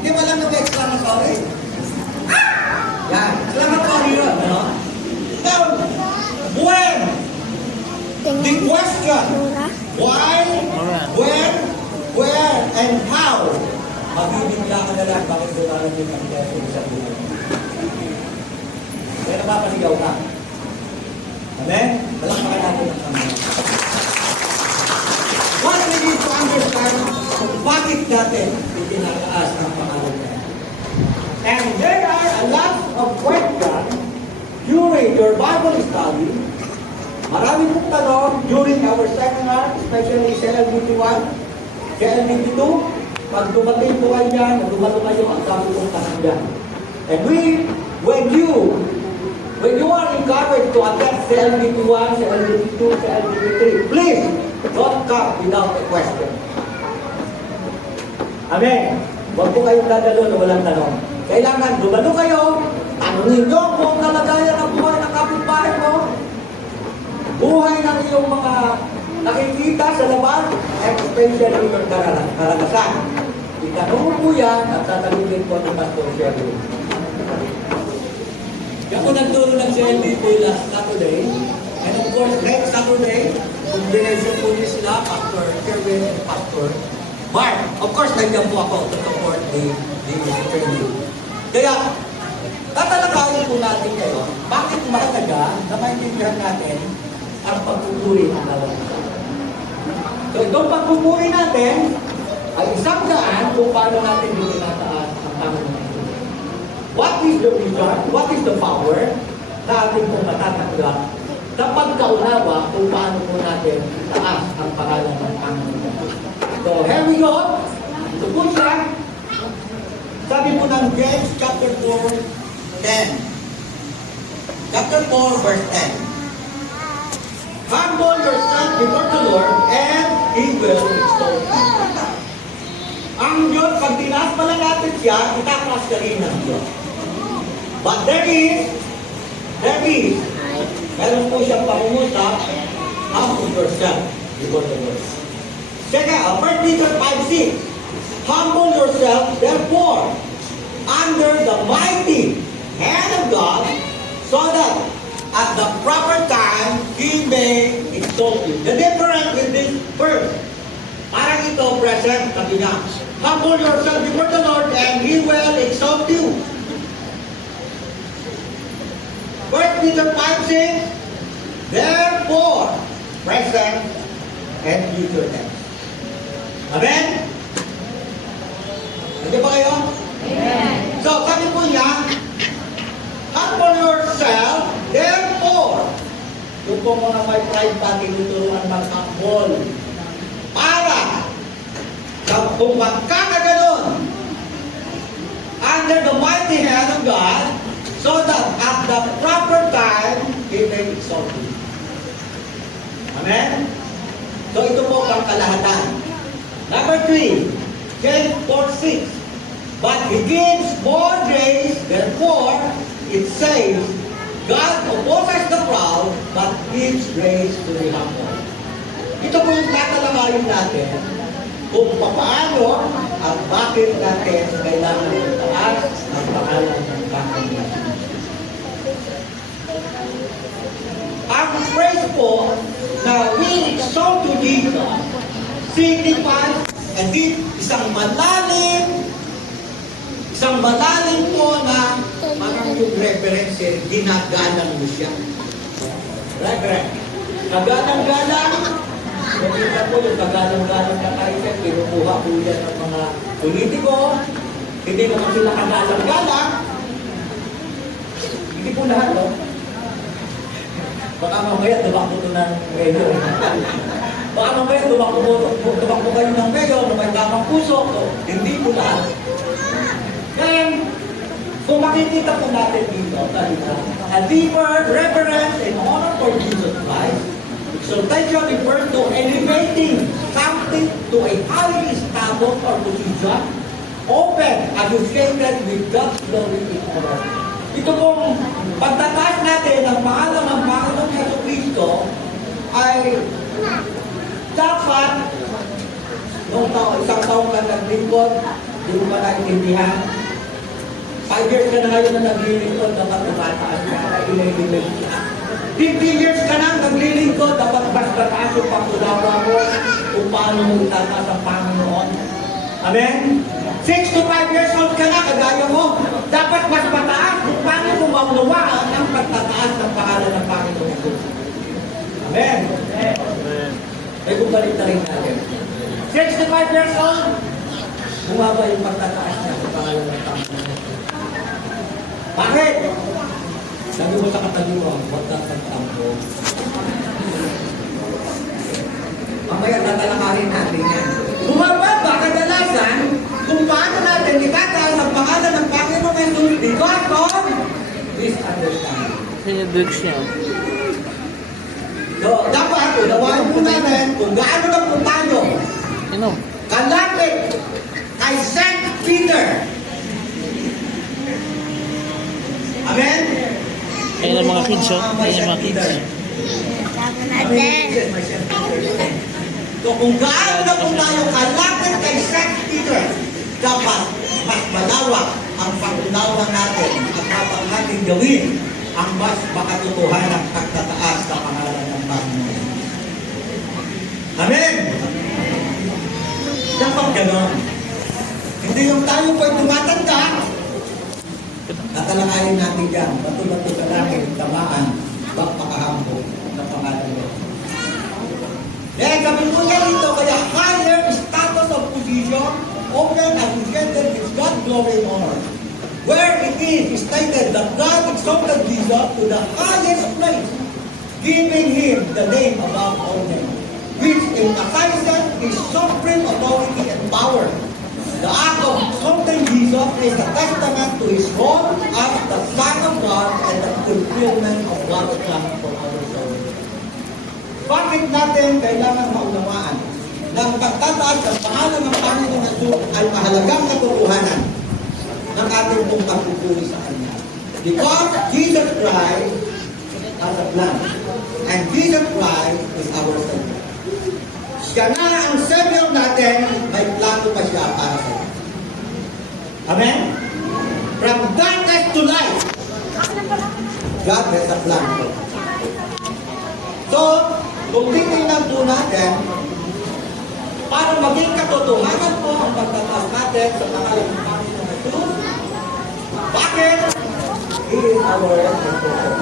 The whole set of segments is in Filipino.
Hindi mo alam yung exclamatory? Yan, exclamatory yun, no? Now, when? The question. Why, when, where, and how? Magbibigla ka na lang bakit gumalang yung question sa buhay. Kaya napapasigaw ka. Amen? Malakpakan natin ang kamay. What we need to understand, bakit natin itinataas ang pangalan niya? And there are a lot of questions during your Bible study. Marami pong tanong during our seminar, especially sa LBT1, sa LBT2. Pag dumating po kayo dyan, dumalo kayo, ang dami pong tanong dyan. And when you are encouraged to attend sa LBT1, sa LBT2, sa LBT3, please, don't come without a question. Amen. Huwag po kayong dadalo na walang tanong. Kailangan dumalo kayo, tanongin nyo kung nalagayan ang buhay ng kapitbahay mo, buhay ng iyong mga nakikita sa labas, especially yung karanasan. Itanong mo po yan at tatanungin po ng Pastor Sherry. Ako nagturo ng CLDP last Saturday, and of course, next Saturday, combination po niya sila, Pastor Sherwin and Pastor Mark. Of course, nandiyan po ako to support the training. Kaya, tatalakayin po natin ngayon, bakit mahalaga na maintindihan natin ang pagpupuri ng bawat isa. So, itong pagpupuri natin ay isang daan kung paano natin itinataas ang Panginoon. What is the reason? What is the power na ating pong matatanggap sa pagkaunawa kung paano po natin itaas ang pangalan ng Panginoon? So, here we go. Ito po siya. Sabi po ng James chapter 4, 10. Chapter 4, verse 10. Humble yourself before the Lord and He will exalt you. Ang Diyos, pag tinaas pala natin siya, itataas ka rin ng Diyos. But there is, meron po siyang pangungusap, humble yourself before the Lord. Second, 1 Peter 5:6. Humble yourself, therefore, under the mighty hand of God, so that at the proper time, He may exalt you. The difference with this verse, parang ito present, sabi niya, humble yourself before the Lord and He will exalt you. 1 Peter 5:6, therefore, present and future tense. Amen? Hindi ba kayo? Amen. So, sabi po niya, humble yourself, therefore, yung po mga may pride pa, tinuturuan mag-humble. Para, kung magkakaganon, under the mighty hand of God, so that at the proper time, He may exalt you. Amen? So, ito po ang kalahatan. Number 3, James 4:6. But He gives more grace, therefore, it says, God opposes the proud, but gives grace to the humble. Ito po yung tatalakayin natin kung paano at bakit natin kailangan itaas ang pangalan ng Panginoon. Ang phrase po na we exalt to Jesus signifies isang malalim po na parang yung reference, ginagalang mo siya. Reverend. Kagalang-galang. Nakita po yung kagalang-galang na tayo siya, kinukuha po yan ng mga politiko. Hindi naman sila kagalang-galang. Hindi po lahat, no? Baka mamaya tumakbo ito ng mayor. Baka mamaya tumakbo kayo ng mayor na may tamang puso. Hindi po lahat. And kung makikita po natin dito, a deeper reverence and honor for Jesus Christ, exaltation refers to elevating something to a highly status or position, open, associated with God's glory in our. Ito pong pagtataas natin ang pangalan ng Panginoong Jesucristo ay dapat nung isang taong ka naglingkod, Hindi mo ba naintindihan? 5 years ka na ngayon na naglilingkod, dapat tumataas ka na inilimit. 50 years ka na naglilingkod, dapat mas mataas yung pagtulawa mo kung paano mo itataas ang Panginoon. Amen? 65 years old ka na, kagaya mo, dapat mas mataas kung paano mo maunawaan ang pagtataas ng pangalan ng Panginoon. Amen? Amen. Ay kung balik na rin natin. 65 years old, bumaba yung pagtataas niya sa pangalan ng Panginoon. Bakit? Sabi mo sa katabi mo, huwag ka sa tampo. Mamaya tatalakarin natin yan. Bumaba ba kadalasan kung paano natin itataas ang pangalan ng Panginoon Jesus because of misunderstanding. Sinidrugs niya. So, dapat, unawain po natin kung gaano na po tayo kalapit kay St. Peter. Amen? Ayun ang mga kids, oh. Ayun ang mga kids. So kung gaano na kung tayo kalapit kay St. Peter, dapat mas malawak ang pag-unawa natin at dapat natin gawin ang mas makatotohanang pagtataas sa pangalan ng Panginoon. Amen? Dapat gano'n. Hindi yung tayo po'y tumatanda, tatalakayin natin yan, bato-bato sa langit, tamaan, bakpakahampo ng pangalan mo. Eh, sabi po niya dito, kaya higher status of position, open and presented with God glory and honor. Where it is stated that God exalted Jesus to the highest place, giving Him the name above all names, which emphasizes His supreme authority and power. The act of exalting Jesus is a testament to His role as the Son of God and the fulfillment of God's plan for our soul. Bakit natin kailangan maunawaan na ang pagtataas ng pangalan ng Panginoon Jesus ay mahalagang katotohanan ng ating pong pagpupuri sa Kanya? Because Jesus Christ has a plan. And Jesus Christ is our Savior. Siya na ang Savior natin, may plano pa siya para sa iyo. Amen? From darkness to light, God has a plan. So, kung titingnan po natin, para maging katotohanan po ang pagtataas natin sa pangalan ng Panginoon Jesus, bakit? He is our Savior.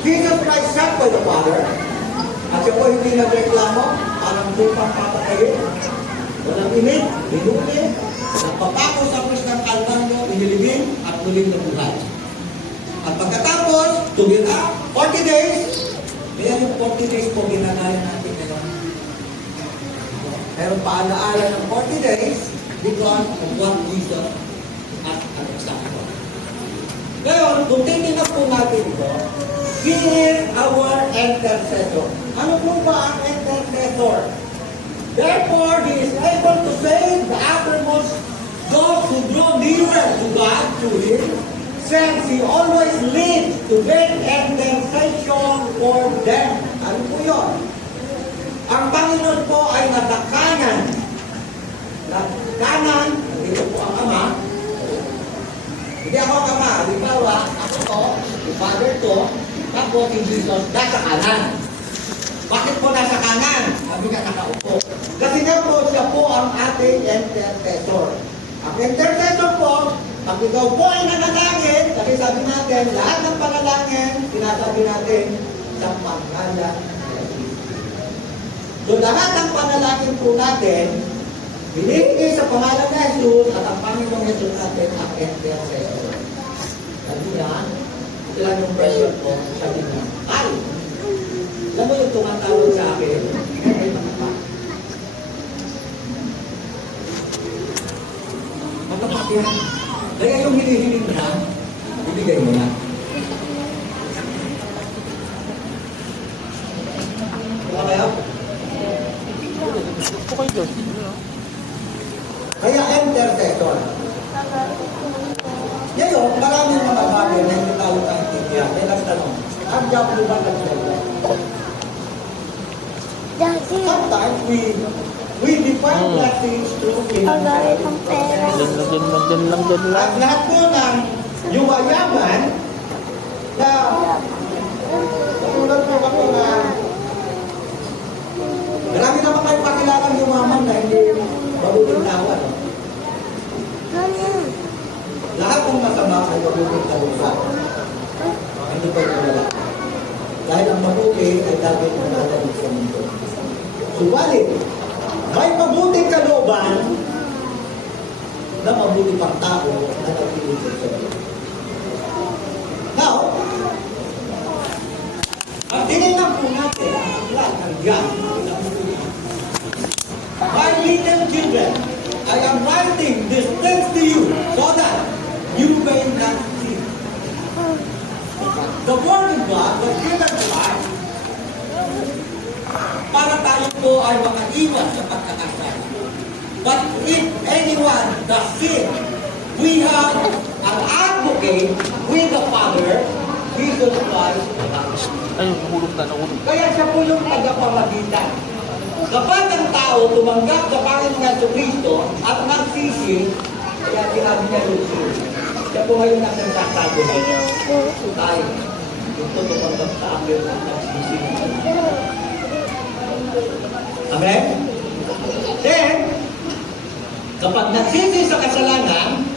Jesus Christ sent by the Father, at siya po hindi nagreklamo, parang lupang papatayin. Walang imig, binuli, nagpapako sa krus ng Kalbaryo, inilibing, at muling nabuhay. At pagkatapos, tumira, 40 days, kaya yung 40 days po ginagaya natin ngayon. Pero paalaala ng 40 days, because of what Jesus has an example. Ngayon, kung titignan po natin ito, He is our intercessor. Ano po ba ang intercessor? Therefore, He is able to save the uttermost, those who draw nearer to God through Him, since He always lives to make intercession for them. Ano po yun? Ang Panginoon po ay nasa kanan. Kanan, ito po ang Ama. Hindi ako ang Ama. Halimbawa, ako to, si Father to, tapos si Jesus nasa kanan. Bakit po nasa kanan? Sabi nga nakaupo. Kasi nga po, siya po ang ating intercessor. Ang intercessor po, pag ikaw po ay nanalangin, kasi sabi natin, lahat ng panalangin, sinasabi natin sa pangalan. So lahat ng panalangin po natin, hinihingi sa pangalan ng Jesus at ang Panginoong Jesus natin ang intercessor. Sabi niya, ilan yung pressure ko, sabi niya, ay, alam mo yung tumatawag sa akin, ay matapak. Matapak yan. Kaya yung hinihiling na, ibigay mo na. Diba kayo? Okay, Diyos. Kaya intercessor. Ngayon, maraming mga bagay na hindi tayo kaintindihan. May nagtanong, ang job mo ba nagtanong? Sometimes we we define blessings through financial prosperity. Doon lang. At lahat po ng yumayaman na katulad po ako na marami naman kayo pakilalang yumaman na hindi mabubutawan. Lahat ng masama ay mabubutawan. Hindi pa wala. Dahil ang mabuti ay dapat mananalig sa mundo. Subalit, may mabuting kalooban na mabuti pang tao na nagpilit sa Diyos. Now, ang tinignan po natin ang plan ng Diyos. My little children, I am writing these things to you so that you may not sin. The Word of God was given to us para tayo po ay makaiwas sa pagkakasala. But if anyone does sin, we have an advocate with the Father, Jesus Christ. Ay, nahulog na. Kaya siya po yung tagapamagitan. Kapag ang tao tumanggap sa Panginoon sa Kristo at nagsisi, kaya sinabi niya Lucy, siya po ngayon ang nagsasabi niya. Tayo, ito tumanggap sa akin at nagsisi. Amen? Then, kapag nagsisi sa kasalanan,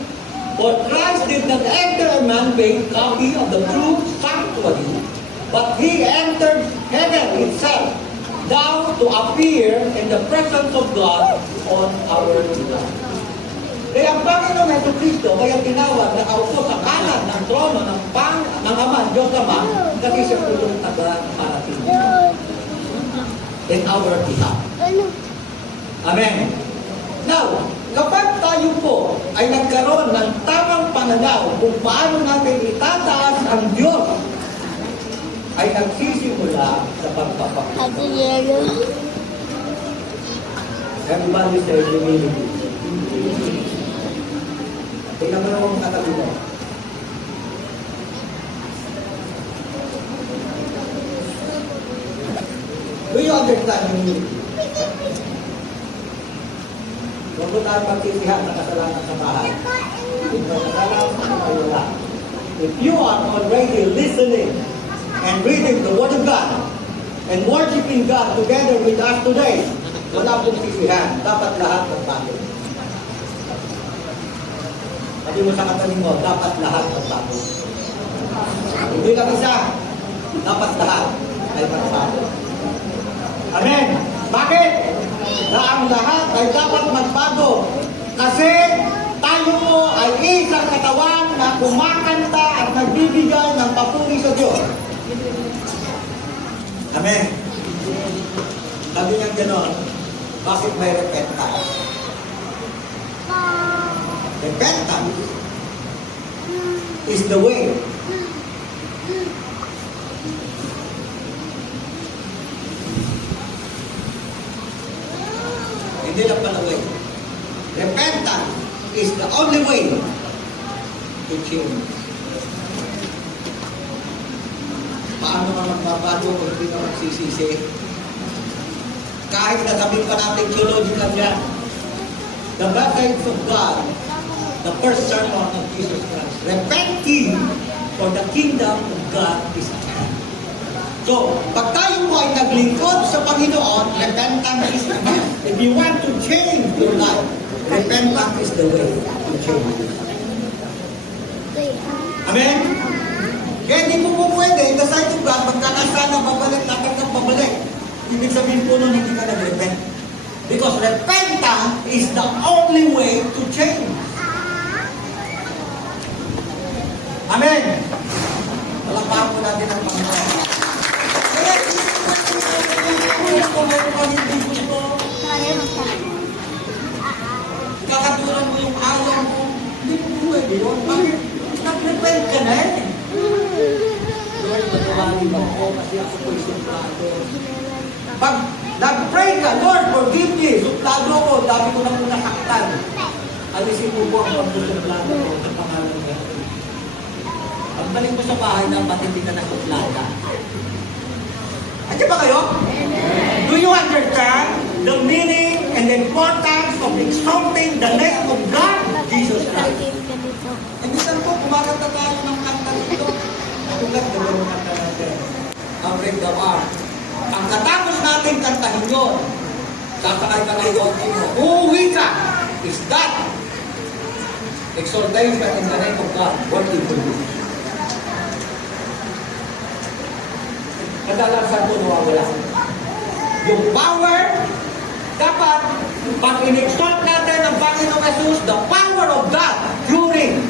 for Christ did not enter a man-made copy of the true sanctuary, but He entered heaven itself, down to appear in the presence of God on our behalf. Kaya ang Panginoon Hesus Kristo, kaya tinawag na kaupo sa kanan ng trono ng Ama, Diyos Ama, kasi siya po yung taga-parating in our behalf. Amen. Now, kapag tayo po ay nagkaroon ng tamang pananaw kung paano natin itataas ang Diyos, ay nagsisimula sa pagpapakita. Everybody say humility. Tingnan mo naman katabi mo. Do you understand humility? Huwag mo tayo magsisihan sa kasalanan sa bahay. Kung may kasalanan sa wala. If you are already listening and reading the Word of God and worshiping God together with us today, wala pong sisihan. Dapat lahat magbago. Sabi mo sa katabi mo, dapat lahat magbago. Hindi lang isa, dapat lahat ay magbago. Amen. Bakit? Na ang lahat ay dapat magbago. Kasi tayo po ay isang katawan na kumakanta at nagbibigay ng papuri sa Diyos. Amen. Sabi niya gano'n, bakit may repentance? Repentance is the way. Hindi lang pala way. Repentance is the only way to change. Paano ka magbabago kung hindi ka magsisisi? Kahit nasabihin pa natin theological yan. The message of God, the first sermon of Jesus Christ. Repent ye, for the kingdom of God is at hand. So, pag tayo po ay naglingkod sa Panginoon, repentance is the way. If you want to change your life, repentance is the way to change. Amen? Kaya hindi mo po pwede, the sight of God, magkakasala, babalik, nakakang babalik. Ibig sabihin po nun, hindi ka nag-repent. Because repentance is the only way to change. Amen? Palakpakan po natin ang Panginoon. Kaya, kung meron ka hindi gusto, kakatulan mo yung ayaw mo, hindi mo pwede yun. Bakit? Nag-repent ka na eh. Lord, matawali ba ako kasi ako po isuplado. Pag nag-pray ka, Lord, forgive me, suplado ko, dami ko na muna saktan. Alisin mo po ang pagsusuplado ko sa pangalan ng God. Pagbalik mo sa bahay na ba't hindi ka nasuplada? Andiyan ba kayo? Do you understand? the meaning and the importance of exalting the name of God, Jesus Christ. And minsan po, kumakanta tayo ng kanta nito. Tulad na ng kanta natin. Ang Break the Bar. Ang katapos natin kantahin yun, sasakay ka ng kotse mo. Uuwi ka. Is that exaltation in the name of God? What do you do? Kadalasan po nawawala. Yung power, dapat pag in-exalt natin ang Panginoong Jesus, the power of God during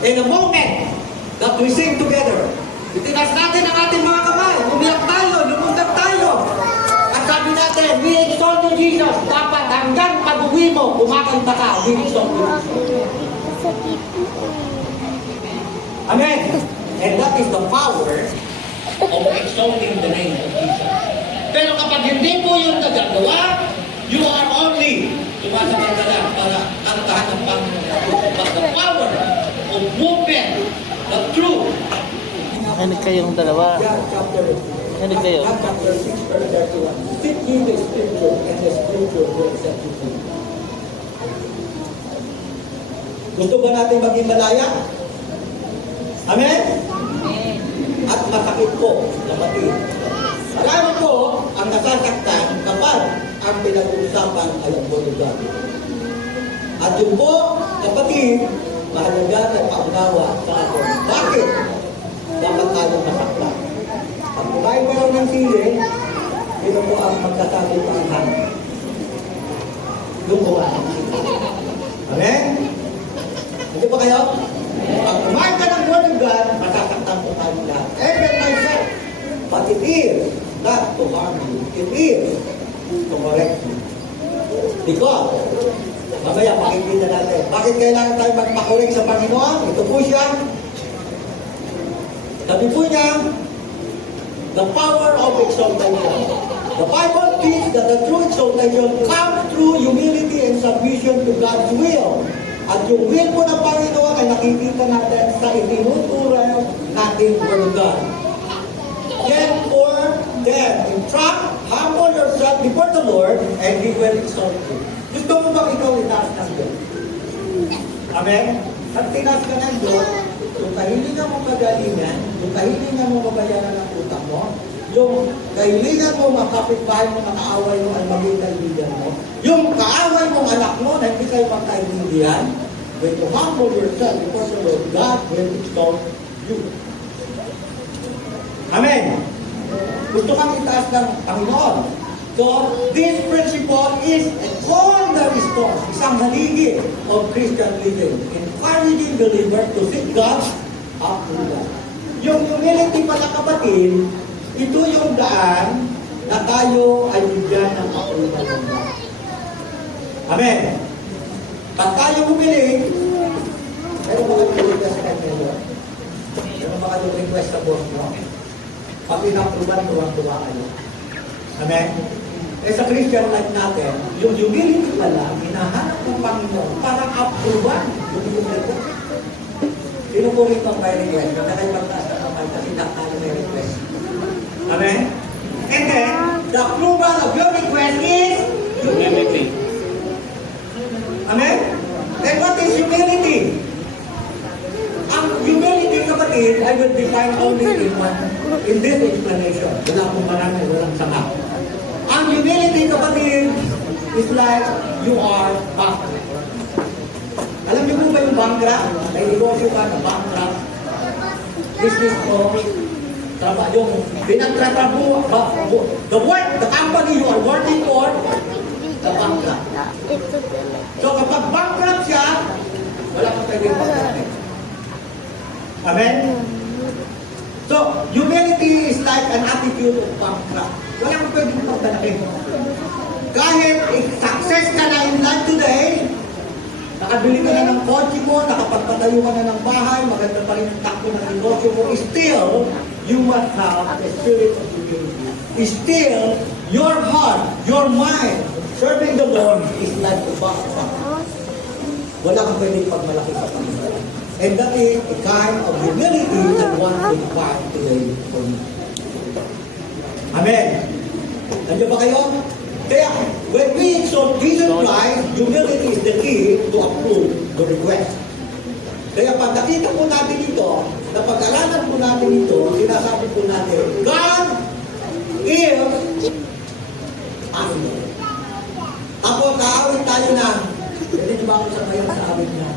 in a moment that we sing together. Itinas natin ang ating mga kamay, umiyak tayo, lumundag tayo. At sabi natin, we exalt you Jesus. Dapat hanggang pag-uwi mo, kumakanta ka, we exalt you. Amen. And that is the power of exalting the name of Jesus. Pero kapag hindi po yung nagagawa, you are only sumasabay lang para kantahan ng Panginoon. But the power of movement, the truth. Nakinig kayong dalawa. John chapter Nakinig kayo. John chapter 6 verse 31. Seek ye the scripture, and the scripture will set you free. Gusto ba natin maging malaya? Amen? At masakit po, kapatid. Marami po ang nasasaktan kapag ang pinag-uusapan ay ang Word of God. At yun po, kapatid, mahalaga na paunawa sa atin. Bakit? Dapat tayong masaktan. Pag kumain kayo ng sili, ito po ang magsasabi ng hangin. Yung kumain. Amen? Hindi ba kayo? Pag kumain ka ng Word of God, masasaktan po tayo lahat. Even myself. But it is not to harm you. It is to correct you. Because, mamaya makikita natin, bakit kailangan tayo magpakorek sa Panginoon? Ito po siya. Sabi po niya, the power of exaltation. The Bible teaches that the true exaltation comes through humility and submission to God's will. At yung will po ng Panginoon ay nakikita natin sa itinuturan nating Word of God. Therefore, then, in fact, humble yourself before the Lord and He will exalt you. Gusto mo ba ikaw itaas ng Diyos? Amen? At tinaas ka ng Diyos, yung kahilingan mo kagalingan, yung kahilingan mo mabayaran ng utang mo, yung kahilingan mo makapitbahay mo, makaaway mo ay maging kaibigan mo, yung kaaway mong anak mo na hindi kayo magkaibigan, when you humble yourself before the Lord, God will exalt you. Amen. Gusto kang itaas ng Panginoon. So, this principle is a cornerstone, isang haligi of Christian living, encouraging believers to seek God's approval. Yung humility pala kapatid, ito yung daan na tayo ay bigyan ng approval ng God. Amen. Pag tayo humili, meron ba kayo request sa kanya? Meron ba kayo request sa boss mo? Pag inapruban, tuwang-tuwa kayo. Amen? Eh sa Christian life natin, yung humility pala, hinahanap ng Panginoon para apruban yung humility. Sino po rin pang may request? Kaya kayo magtaas na naman kasi nakalo may request. Amen? And then, the approval of your request is humility. Amen? Then what is humility? Ang humility, kapatid, I will define only in this explanation. Wala akong marami, walang sama. Ang humility, kapatid, is like you are bankrupt. Alam niyo po ba yung bankrupt? May negosyo ka na bankrupt. Business mo, trabaho yung pinagtratrabuho, the company you are working for, the bankrupt. So kapag bankrupt siya, wala kang pwedeng bankrupt. Amen? So, humility is like an attitude of bankrupt. Walang pwedeng pagdalakin. Kahit success ka na in life today, nakabili ka na ng kotse mo, nakapagpatayo ka na ng bahay, maganda pa rin ang takbo ng negosyo mo, still, you must have the spirit of humility. Still, your heart, your mind, serving the Lord is like a bankrupt. Wala kang pwedeng pagmalaki sa Panginoon. And that is the kind of humility that one will find today for me. Amen. Nandiyan ba kayo? Kaya, when we exalt Jesus Christ, humility is the key to approve the request. Kaya pag nakita po natin ito, napag-alaman po natin ito, sinasabi po natin, God is possible. Tapos kaawit tayo na, pwede ba ako sabayan sa awit niya?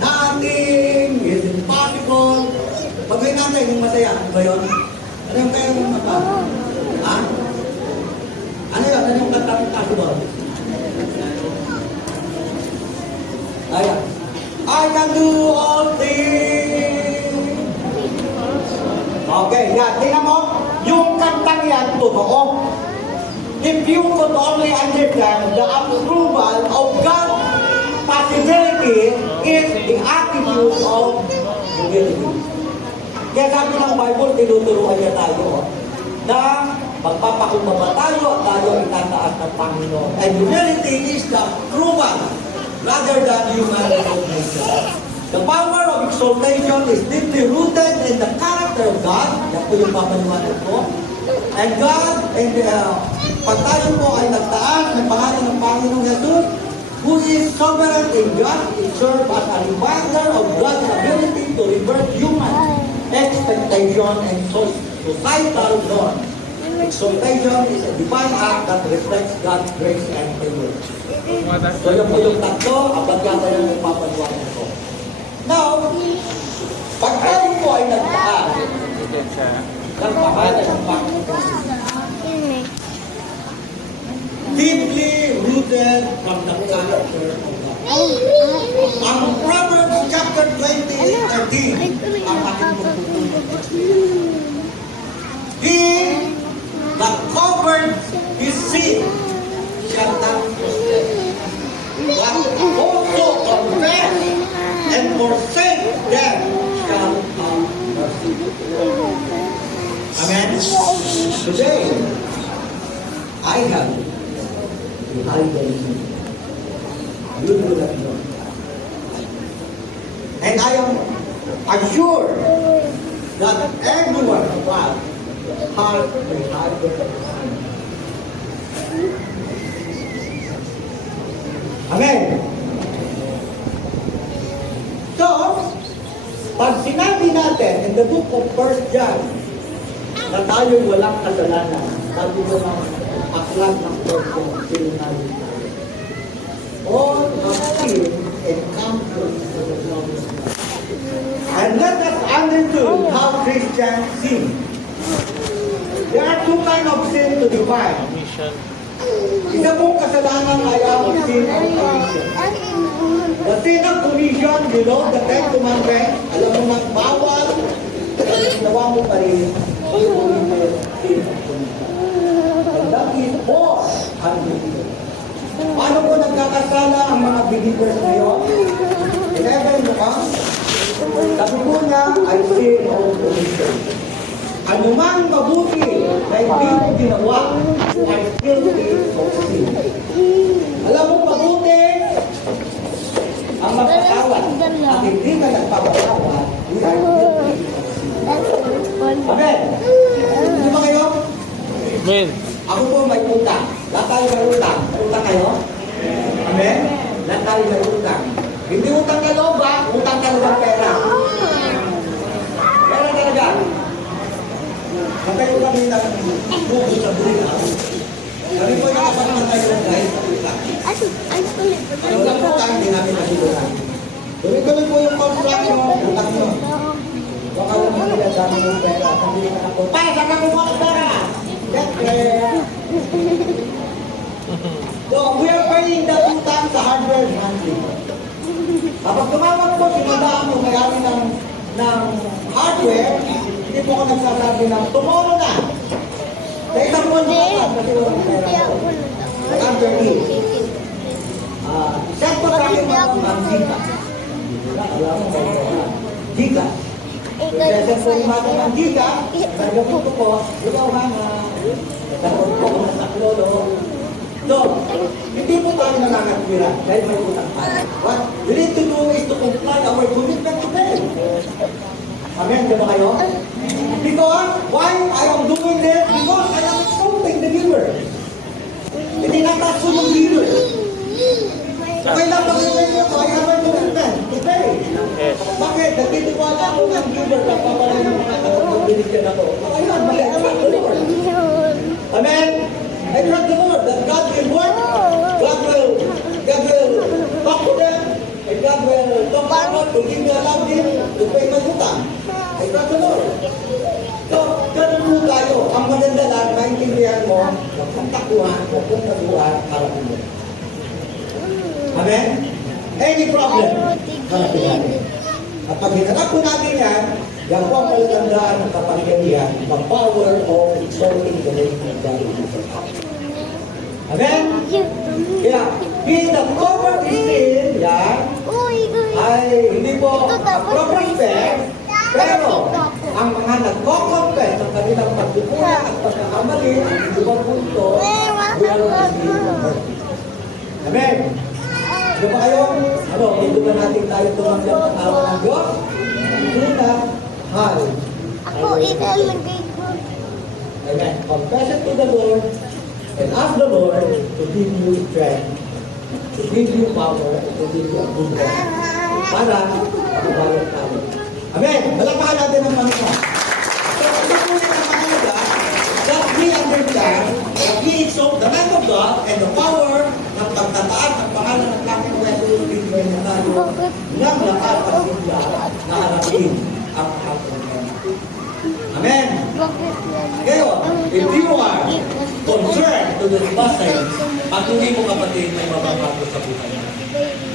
Nothing is impossible. Pagawin natin yung masaya, ano ba yun? Ano yung kaya mong mata? Ha? Ano yun? Ano yung kanta ng possible? Ayan. I can do all things. Okay, yan. Tingnan mo, yung kantang yan, totoo. If you could only understand the approval of God's possibility is the attitude of humility. Kaya sabi ng Bible, tinuturuan niya tayo na magpapakumbaba tayo at tayo itataas ng Panginoon. And humility is the approval rather than human recognition. The power of exaltation is deeply rooted in the character of God. Yan po yung papaliwanag ko. And God, pag tayo po ay nagtaas ng pangalan ng Panginoong Jesus, who is sovereign in God, it serves as a reminder of God's ability to reverse human expectation and societal norm. Exaltation is a divine act that reflects God's grace and favor. So yun po yung tatlo, abad yata yung ipapaliwanag ko. Now, pag tayo po ay nagtaas ng pangalan ng Panginoon, deeply rooted from the character of God. Ang Proverbs chapter 20:13 ang aking pagpupunod. He that covered his sin shall not prosper, but also confess and forsake them shall have mercy. Amen? Today, I have the idol. You do not know. And I am assured that everyone of us has the idol. Amen. So, pag sinabi natin in the book of 1 John na tayo'y walang kasalanan, sabi ko ng aklat ng 1 John, sinabi tayo. All have sinned and come short of the glory of God. And let us understand how Christians sin. There are two kinds of sin to define. Mission. Isa pong kasalanan ay ang sin of commission. The sin of commission, you know, the Ten Commandments, alam mo nang bawal, pero ginawa mo pa rin, sin of commission. And that is more unbelievable. Paano po nagkakasala ang mga believers ngayon? Eleven mo ka? Sabi po niya ay sin of commission. Anumang mabuti na hindi mo ginawa ay guilty of sin. Alam mo, mabuti ang magpatawad at hindi ka nagpapatawad, we are guilty of sin. Amen? Hindi ba kayo? Amen. Ako po may utang. Lahat tayo may utang. May utang kayo? Amen? Lahat tayo may utang. Hindi utang ka loob ba? Utang ka ng pera. Pera talaga. Magkayo kami ng buko sa buhay. Kami po yung kapatid tayo ng dahil sa utang. Ang lang utang, hindi namin nasilunan. Tuloy-tuloy po yung construction, utang nyo. Baka lang mo nila dami ng pera. Hindi ka na po. Para sa kakuha ng pera! So, we are paying the utang sa hardware monthly. Kapag tumawag po, sinundaan yung may-ari ng hardware, hindi po ako nagsasabi ng tomorrow na. Sa isang buwan na kasi walang pera ko. Hardware is. Set po tayo ng Gika. Alam mo ba Gika? Present po yung mga ng Gika. Sabi ko po, ikaw hanga. Nagkaroon po ng saklolo. So, hindi po tayo nangangatwira dahil may utang tayo. What we need to do is to comply our commitment to pay. Amen, di ba kayo? Because, why I am doing this? Because I am exalting the giver. Hindi natin Tinataas ko yung leader. Okay lang pakinggan niyo ko, I have a commitment. Okay. Yes. Bakit? Nagtitiwala ako ng leader na papalit ng mga kapag binigyan ako. Ayun, mali. I trust the Lord. Amen? I trust the Lord that God will work. God will talk to them. And God will talk to them to give me a love him to pay my utang. I trust the Lord. So, ganun po tayo. Ang maganda lang, maintindihan mo, huwag kang takuhan, huwag kang takuhan, harapin mo. Amen? Any problem, harapin natin. At pag hinanap po natin yan, yan po ang palatandaan ng kapangyarihan, the power of exalting the name of God. Amen? Kaya, being the covered in sin, yan, ay hindi po pro-prosper, pero ang mga nagko-confess ng kanilang pagkukulang at pagkakamali, ang ibang punto, will receive mercy. Amen? Ano ba kayo? Ano, hindi ba natin tayo tumanggap ng awa ng Diyos? Una, hal. Ako ilalagay ko. Amen. Confess it to the Lord and ask the Lord to give you strength, to give you power, to give you a good health. Para makabalot namin. Amen. Malakpakan natin ang Panginoon. So, ito po yung mahalaga that we understand that we exalt the name of God and the power ng pagtataas ng pangalan ng aking weapon ay nanalo ng lahat at sila na harapin ang ating Panginoon. Amen. Bakit yan? Ngayon, if you are concerned to the message, patuloy mo kapatid may mababago sa buhay mo.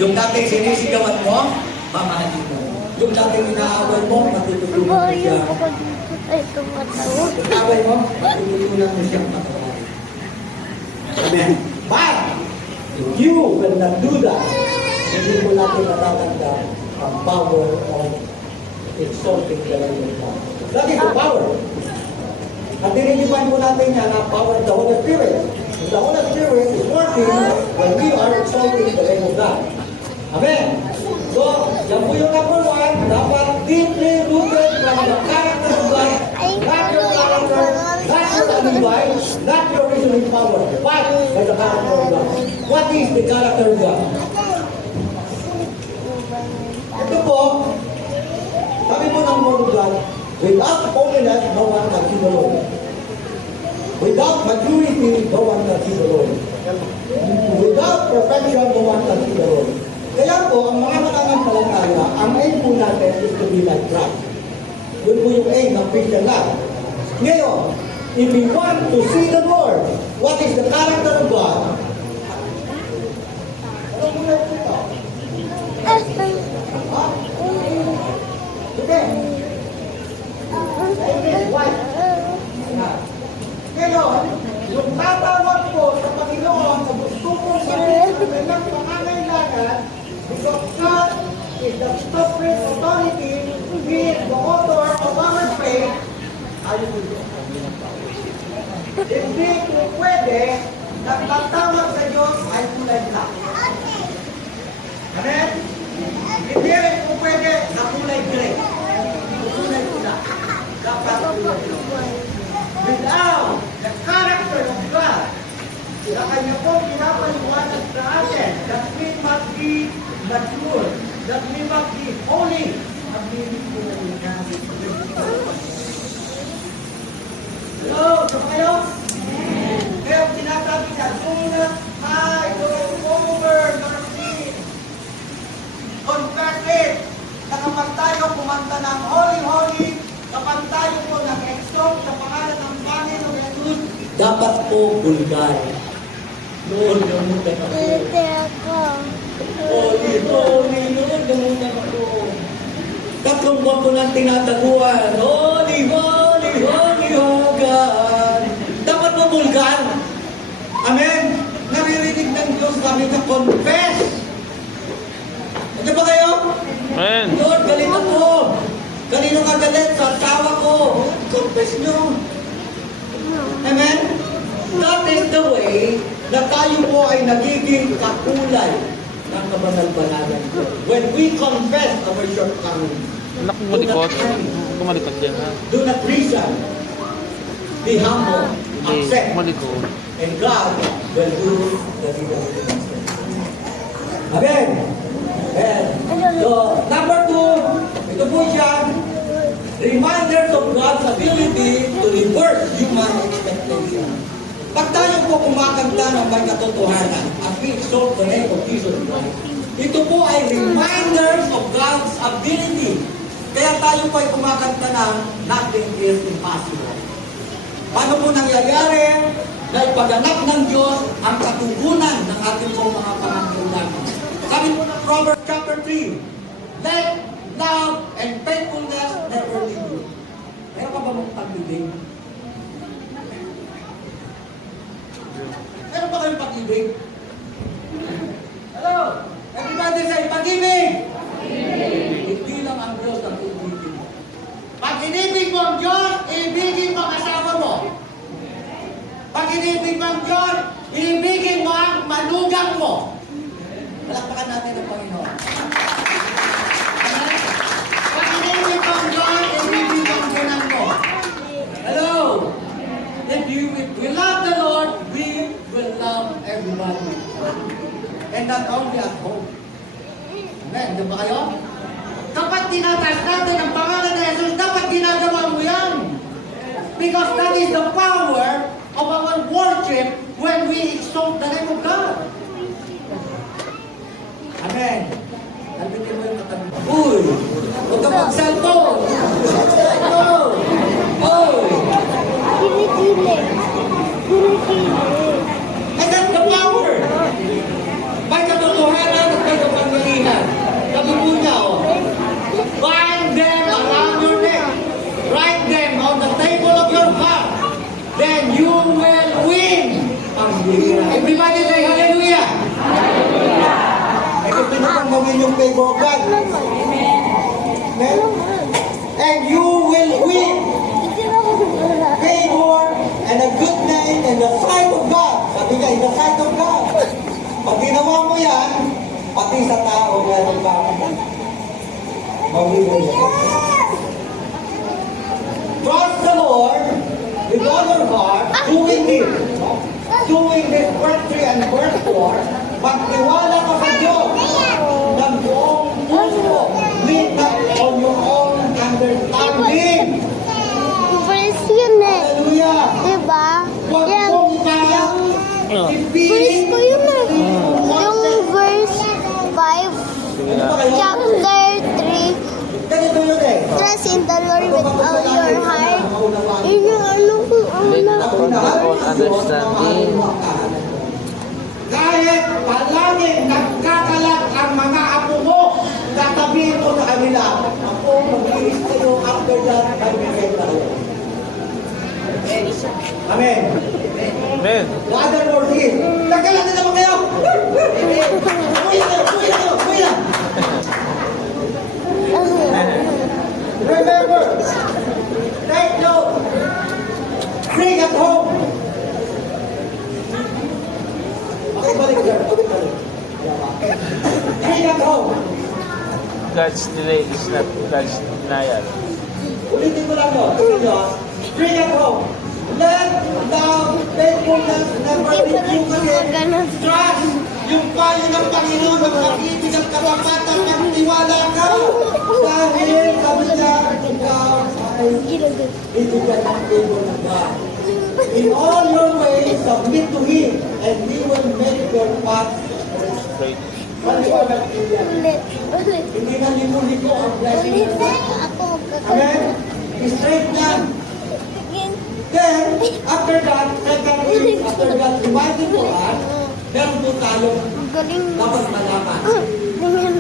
Yung dating sinisigawan mo, mamahalin mo. Yung dating inaaway mo, matutulungan mo siya. Yung ako dito ay tumatawag. Yung away mo, matutulungan mo siyang patawarin. Amen. But, if you will not do that, hindi mo natin natatanda ang power of exalting the name of God. That is the power. At dininipan po natin yan ang power of the Holy Spirit. The Holy Spirit is working when we are exalting the name of God. Amen. So, yan po yung number one, dapat deeply rooted from the character of God, not your character, not your advice, not your reasoning power, but by the character of God. What is the character of God? Ito po, sabi po ng Word of God, without holiness, no one can see the Lord. Without maturity, no one can see the Lord. Without perfection, no one can see the Lord. Kaya po, ang mga mananampalataya, ang aim po natin is to be like Christ. Yun po yung aim ng Christian life. Ngayon, if we want to see the Lord, what is the character of God? Ano po na ito? Ha? Sige. Ngayon, yung tatawag po sa Panginoon sa gusto kong sabihin sa kanyang pangangailangan, because God is the sovereign authority, He is the author of our faith, ayun po yun. Hindi po pwede nagtatawag sa Diyos ay tulad lang. Amen? Hindi rin po pwede na kulay gray. Kulay pula. Dapat kulay gray. Without the character of God, na kanya po pinapaliwanag sa atin that we must be mature, that we must be holy, at we need to be hello, sa kayo? Kaya sinasabi niya, do not hide over your sin. Confess it. Na kapag tayo kumanta ng holy, holy, kapag tayo po nag-exalt sa pangalan ng Panginoon Jesus, dapat po bulgar. Lord, gamutan ako. Dito ako. Holy, holy, Lord, gamutan ako. Tatlong buwan ko nang tinataguan. Holy, holy, holy, oh God. Dapat po bulgar. Amen? Naririnig ng Diyos kami na confess. Ano ba kayo? Amen. Lord, galit ako. Kanino ka galit? Sa asawa ko. Confess nyo. Amen? That is the way na tayo po ay nagiging kakulay ng kabanal-banalan ko. When we confess our shortcomings, Anak mo malikot. Kumalikot yan ha. do not reason. Be humble. Hindi, Accept. malikot. And God will do the leadership. Amen. And so, number 2, ito po siya, reminders of God's ability to reverse human expectation. Pag tayo po kumakanta ng may katotohanan at we exalt the name of Jesus Christ, ito po ay reminders of God's ability. Kaya tayo po ay kumakanta ng nothing is impossible. Paano po nangyayari na ipaganap ng Diyos ang katugunan ng ating mga pangangailangan? Sabi po ng Proverbs chapter 3, let love and faithfulness never leave you. Meron pa ba mong pag-ibig? Meron ba kayong pag-ibig? Hello? Everybody say, pag-ibig! Hindi lang ang Diyos ang ibigin mo. Pag inibig mo ang Diyos, ibigin mo ang asawa mo. Pag inibig mo ang Diyos, ibigin mo ang manugang mo. Palakpakan natin ang Panginoon. Amen? Pag inibig mo ang Diyos, ibigin mo ang ginang mo. Hello? If we love the Lord, we will love everybody. And not only at home. Amen? Diba ba kayo? Kapag tinataas natin ang pangalan ni Jesus, dapat ginagawa mo yan. Because that is the power of our worship when we exalt the name of God. Amen. Nalbitin mo yung katabi. Uy! Huwag ka mag-cellphone! Cellphone! Uy! Kilikili. Kilikili. And that's the power! May katotohanan at may kapangyarihan. Sabi po niya, oh, bind them around your neck. Write them on the table of your heart. Then you will win. Everybody say hallelujah. Hallelujah. Ay gusto niyo pang gawin yung favor of God. Amen. And you will win favor and a good name in the sight of God. Sabi niya, in the sight of God. Pag ginawa mo yan, pati sa tao meron ka. Mawili mo. Trust the Lord with all your heart, doing this verse 3 and verse 4, magtiwala ka sa Diyos ng buong puso, lean not on your own understanding. Verse yun eh. Hallelujah! Diba? Huwag mong kaya Verse ko yun eh. Yung verse 5, chapter 3, Ganito yun eh. trust in the Lord with all your heart. Yun yung ano kung una. Without understanding. Kahit palaging nagkakalat ang mga apo mo, tatabihin mo sa kanila, ako mag-iis kayo after that, magbigay tayo. Amen. Amen. The other word is, nagkalat na naman kayo! Uwi na! Remember, take note, bring at home. Okay, balik. Bring at home. God's delay is not God's denial. Ulitin ko lang yun. Bring at home. Let love, faithfulness, never leave you again. Trust yung payo ng Panginoon, ng pag-ibig ng karapatan, magtiwala ka. Dahil sabi niya, ikaw ay bibigyan ng favor ng God. In all your ways, submit to Him, and He will make your path Straight. maliwanag yan. Ulit. Hindi na limuliko ang blessing Ulit ng na God. ako. Amen? Straight yan. Then, after that, after that reminding for us, meron po tayong Galing. dapat malaman. Ganyan.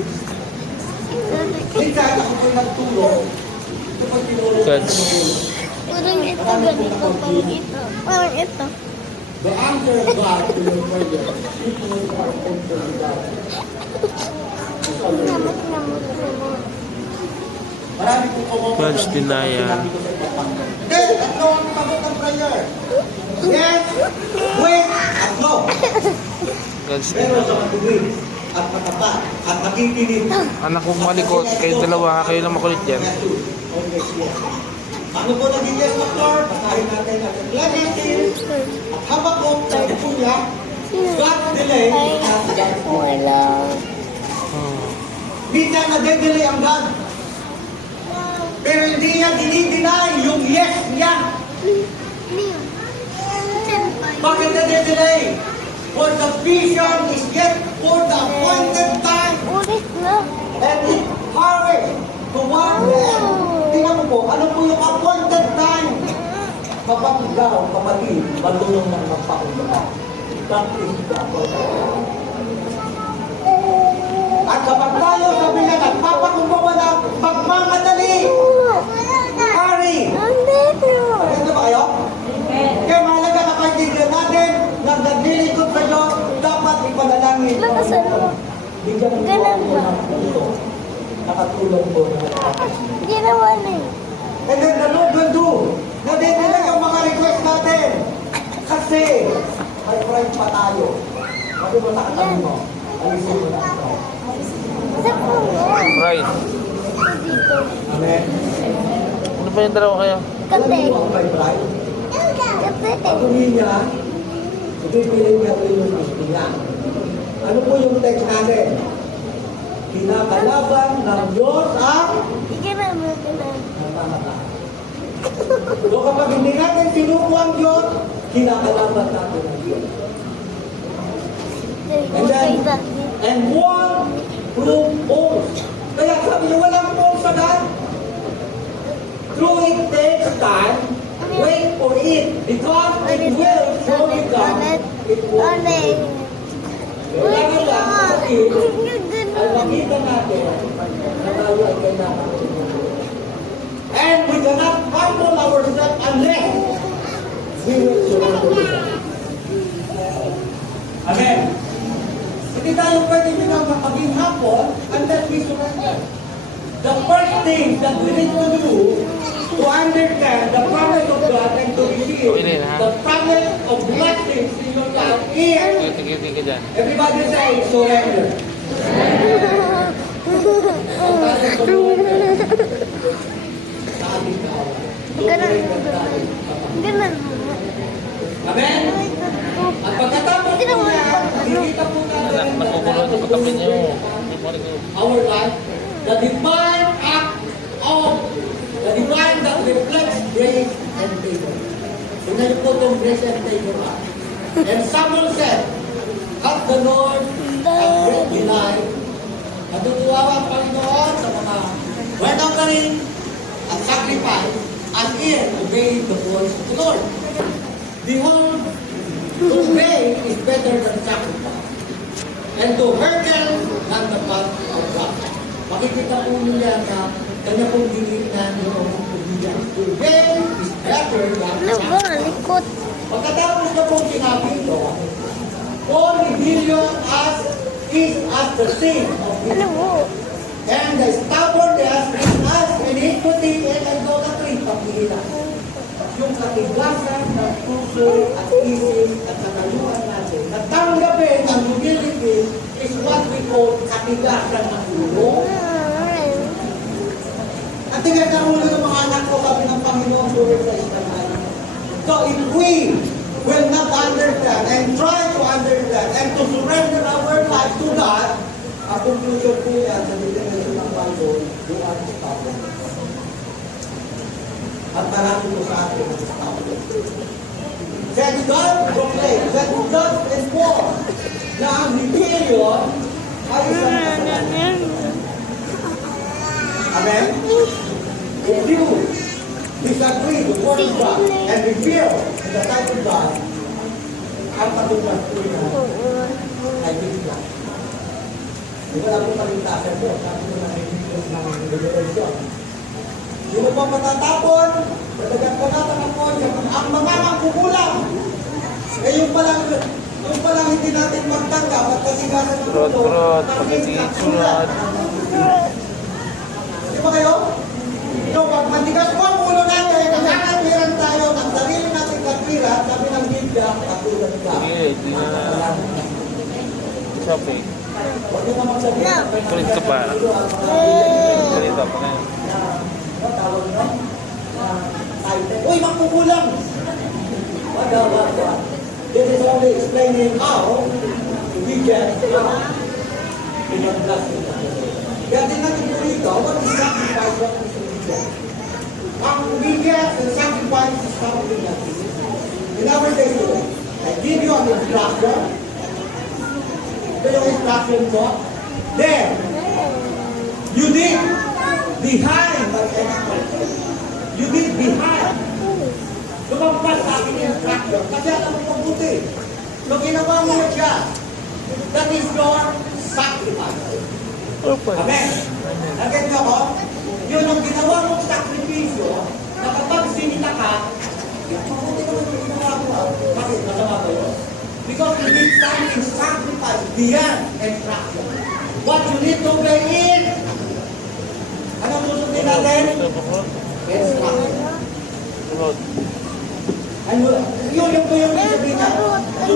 Minsan ako po'y nagtulong, ito po'y tinulong ko God's- sa magulo. Parang ito, ganito, parang ito. Parang ito. The answer of God to your prayer, it will our own to God. Namot, namot, namot. Marami po kumunod. God's denial. Then, tatlo ang sagot ng prayer. Yes, wait, at no. God's Pero denial. sa matuwid at matapat at nakikinig. Anak kong malikot, kayo dalawa, kayo lang makulit yan. Yes, always yes. Ano po naging yes, Pastor? Basahin natin ang Ecclesiastes at Habakkuk, sabi po niya, God delay is not God's will. Wala. Hindi niya nade-delay ang God. Pero hindi niya dinideny yung yes niya. Bakit nade-delay? For the vision is yet for the appointed time. Ulit na. And it hurries toward the end. Tingnan mo po, ano po yung appointed time? Kapag ikaw, kapatid, marunong ng magpakumbaba. That is the appointed time. At kapag tayo sabi niya, nagpapakumbaba na, magmamadali, hurry. Nandito. Maganda ba kayo? Kaya mahalaga na kaibigan natin na naglilingkod sa Diyos, dapat ipanalangin. Lakasan mo. Bigyan mo Ganun ako ba? ng puso. Nakatulong po na Ginawa na eh. And then the Lord will do. Nadidila yung mga request natin. Kasi, may pride pa tayo. Sabi mo sa katabi mo, alisin mo na ang pride. Sa puno. Right. Dito. Amen? Ano ba yung dalawa kayo? Alam Kape. niyo ang may pride? Kape. Pag niya, ipipiliin niya rin yung gusto niya. Ano po yung text natin? Kinakalaban ng Diyos ang Ginawa na. nagmamahal. So kapag hindi natin sinuko ang Diyos, kinakalaban natin ang Diyos. And then, and one proof oath. Kaya sabi niya, walang oath sa God. Through it takes time, wait for it, because it will surely come. It will. Kailangan lang, kapatid, ay makita natin na tayo ay kailangan. And we cannot humble ourselves unless we will surrender to God. Amen. Hindi tayo pwede maging humble unless we surrender. The first thing that we need to do to understand the promise of God and to receive the promise of blessings in your life is, Tigil-tigil ka dyan. everybody say, surrender. Ang tayo surrender. Sa ating kaaway. Surrender tayo. Ganun. Amen? At pagkatapos po niya, nakikita po natin Anak, makukulong sa pagkapi niyo. Hindi mo rin ko. our life, the divine act of the divine that reflects grace and favor. Tingnan niyo po itong grace and favor act. And someone said, "Have the Lord a great delight." Natutuwa ang Panginoon sa mga word offering at sacrifice as in obeying the voice of the Lord. Behold, to obey is better than sacrifice, and to hearken than the path of God. Makikita po niya na kanya pong dinignan yung obedience. To obey is better than Ano ba? sacrifice. Likot. Pagkatapos na pong sinabi ito, all rebellion is as the sin of Ano sin, mo? and the stubbornness is as iniquity and idolatry. Pagkita. Yung katigasan ng puso at isip at kataluan natin, na tanggapin ang humility is what we call katigasan ng ulo. At tigas ng ulo ng mga anak ko, sabi ng Panginoon, sulit sa Israel. So if we will not understand and try to understand and to surrender our life to God, ang conclusion po yan sa definition ng Bible, you are stubborn. At marami po sa atin ang stubborn. Since God proclaimed, since God informed na ang rebellion ay isang kasalanan. Amen? If you disagree with what is God and rebel in the sight of God, ang patutunan po niya ay bigla. Di ba lang po palintasan po? Sabi ko na ng liberation. Di mo pa matatapon, matagat ko natin ang konsya, ang mga mangkukulang. Eh yung palang hindi natin magtanggap at kasigasan ng Kurot, mundo, kurot, maging pagkakit, kaksulat. kurot. Di ba kayo? So, pag matigas po ang ulo natin, nakakatwiran tayo ng sarili natin katwiran, sabi ng Biblia, katulad ka. Sige, di na shopping. Huwag nyo na magsabihin. Kulit ka pa. Ganito pa ngayon. Tawag nyo? kulang. What? This is only explaining how we get pinag-blessing. Kaya din natin po dito, what is sacrifice, what is obedience? Ang obedience and sacrifice is something that is in our day today. I give you an instruction. Ito yung instruction ko. Then, you did behind my instruction. You did behind. Lumampas sa aking instruction. Kasi alam mo mabuti. Nung ginawa mo na siya, that is your sacrifice. Amen. Nagay niyo ko? Yun yung ginawa mong sakripisyo na kapag sinita ka, mabuti naman yung ginawa mo. Bakit? Masama ba yun? Because you need something sacrifice beyond instruction. What you need to obey is, anong susundin natin? Instruction. Ano, yun yung sabihin niya. To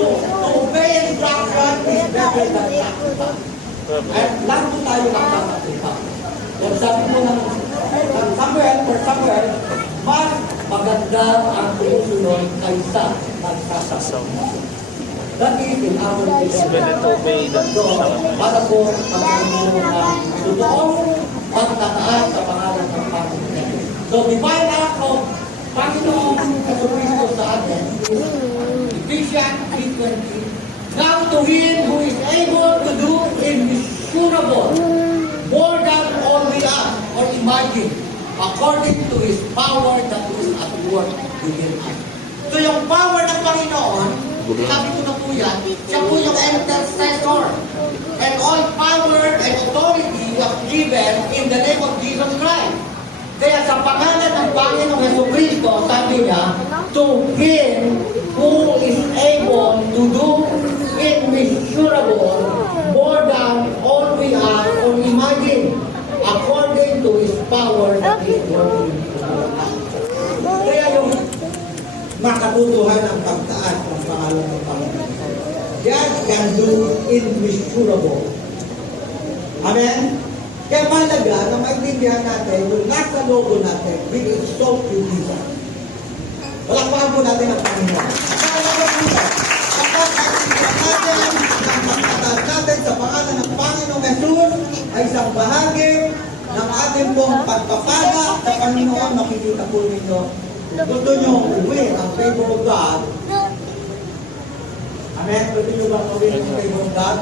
obey instruction is better than sacrifice. At lahat po tayo magsasacrifice. Kung sabi mo ng somewhere, mas maganda ang sumusunod kaysa magsasacrifice. That is in our It's better to obey than to sacrifice. para po pagkakulo ng totoong pagtataas sa pangalan ng Panginoon. So, divine act of Panginoong Kristo sa atin is Ephesians 3:20. Now to Him who is able to do immeasurable, more than all we ask or imagine, according to His power that is at work within us. So yung power ng Panginoon, sabi ko na po yan, siya po yung intercessor. And all power and authority was given in the name of Jesus Christ. Kaya sa pangalan ng Panginoong Jesucristo, sabi niya, to Him who is able to do immeasurable, more than all we ask or imagine, according to His power that is working within us. Kaya yung makatutuhan ang pagtaas ng pangalan ng Panginoon. God can do immeasurable. Amen? Kaya mahalaga na maintindihan natin yung nasa logo natin, we exalt you, Jesus. Palakpakan po natin ang Panginoon. Mahalaga po ito. Kapag naintindihan natin ang pagtaas natin sa pangalan ng Panginoong Jesus ay isang bahagi ng ating pong pagpapala sa Panginoon. Makikita po ninyo. Gusto nyo win ang favor of God. Amen? Gusto nyo ba win ang favor of God?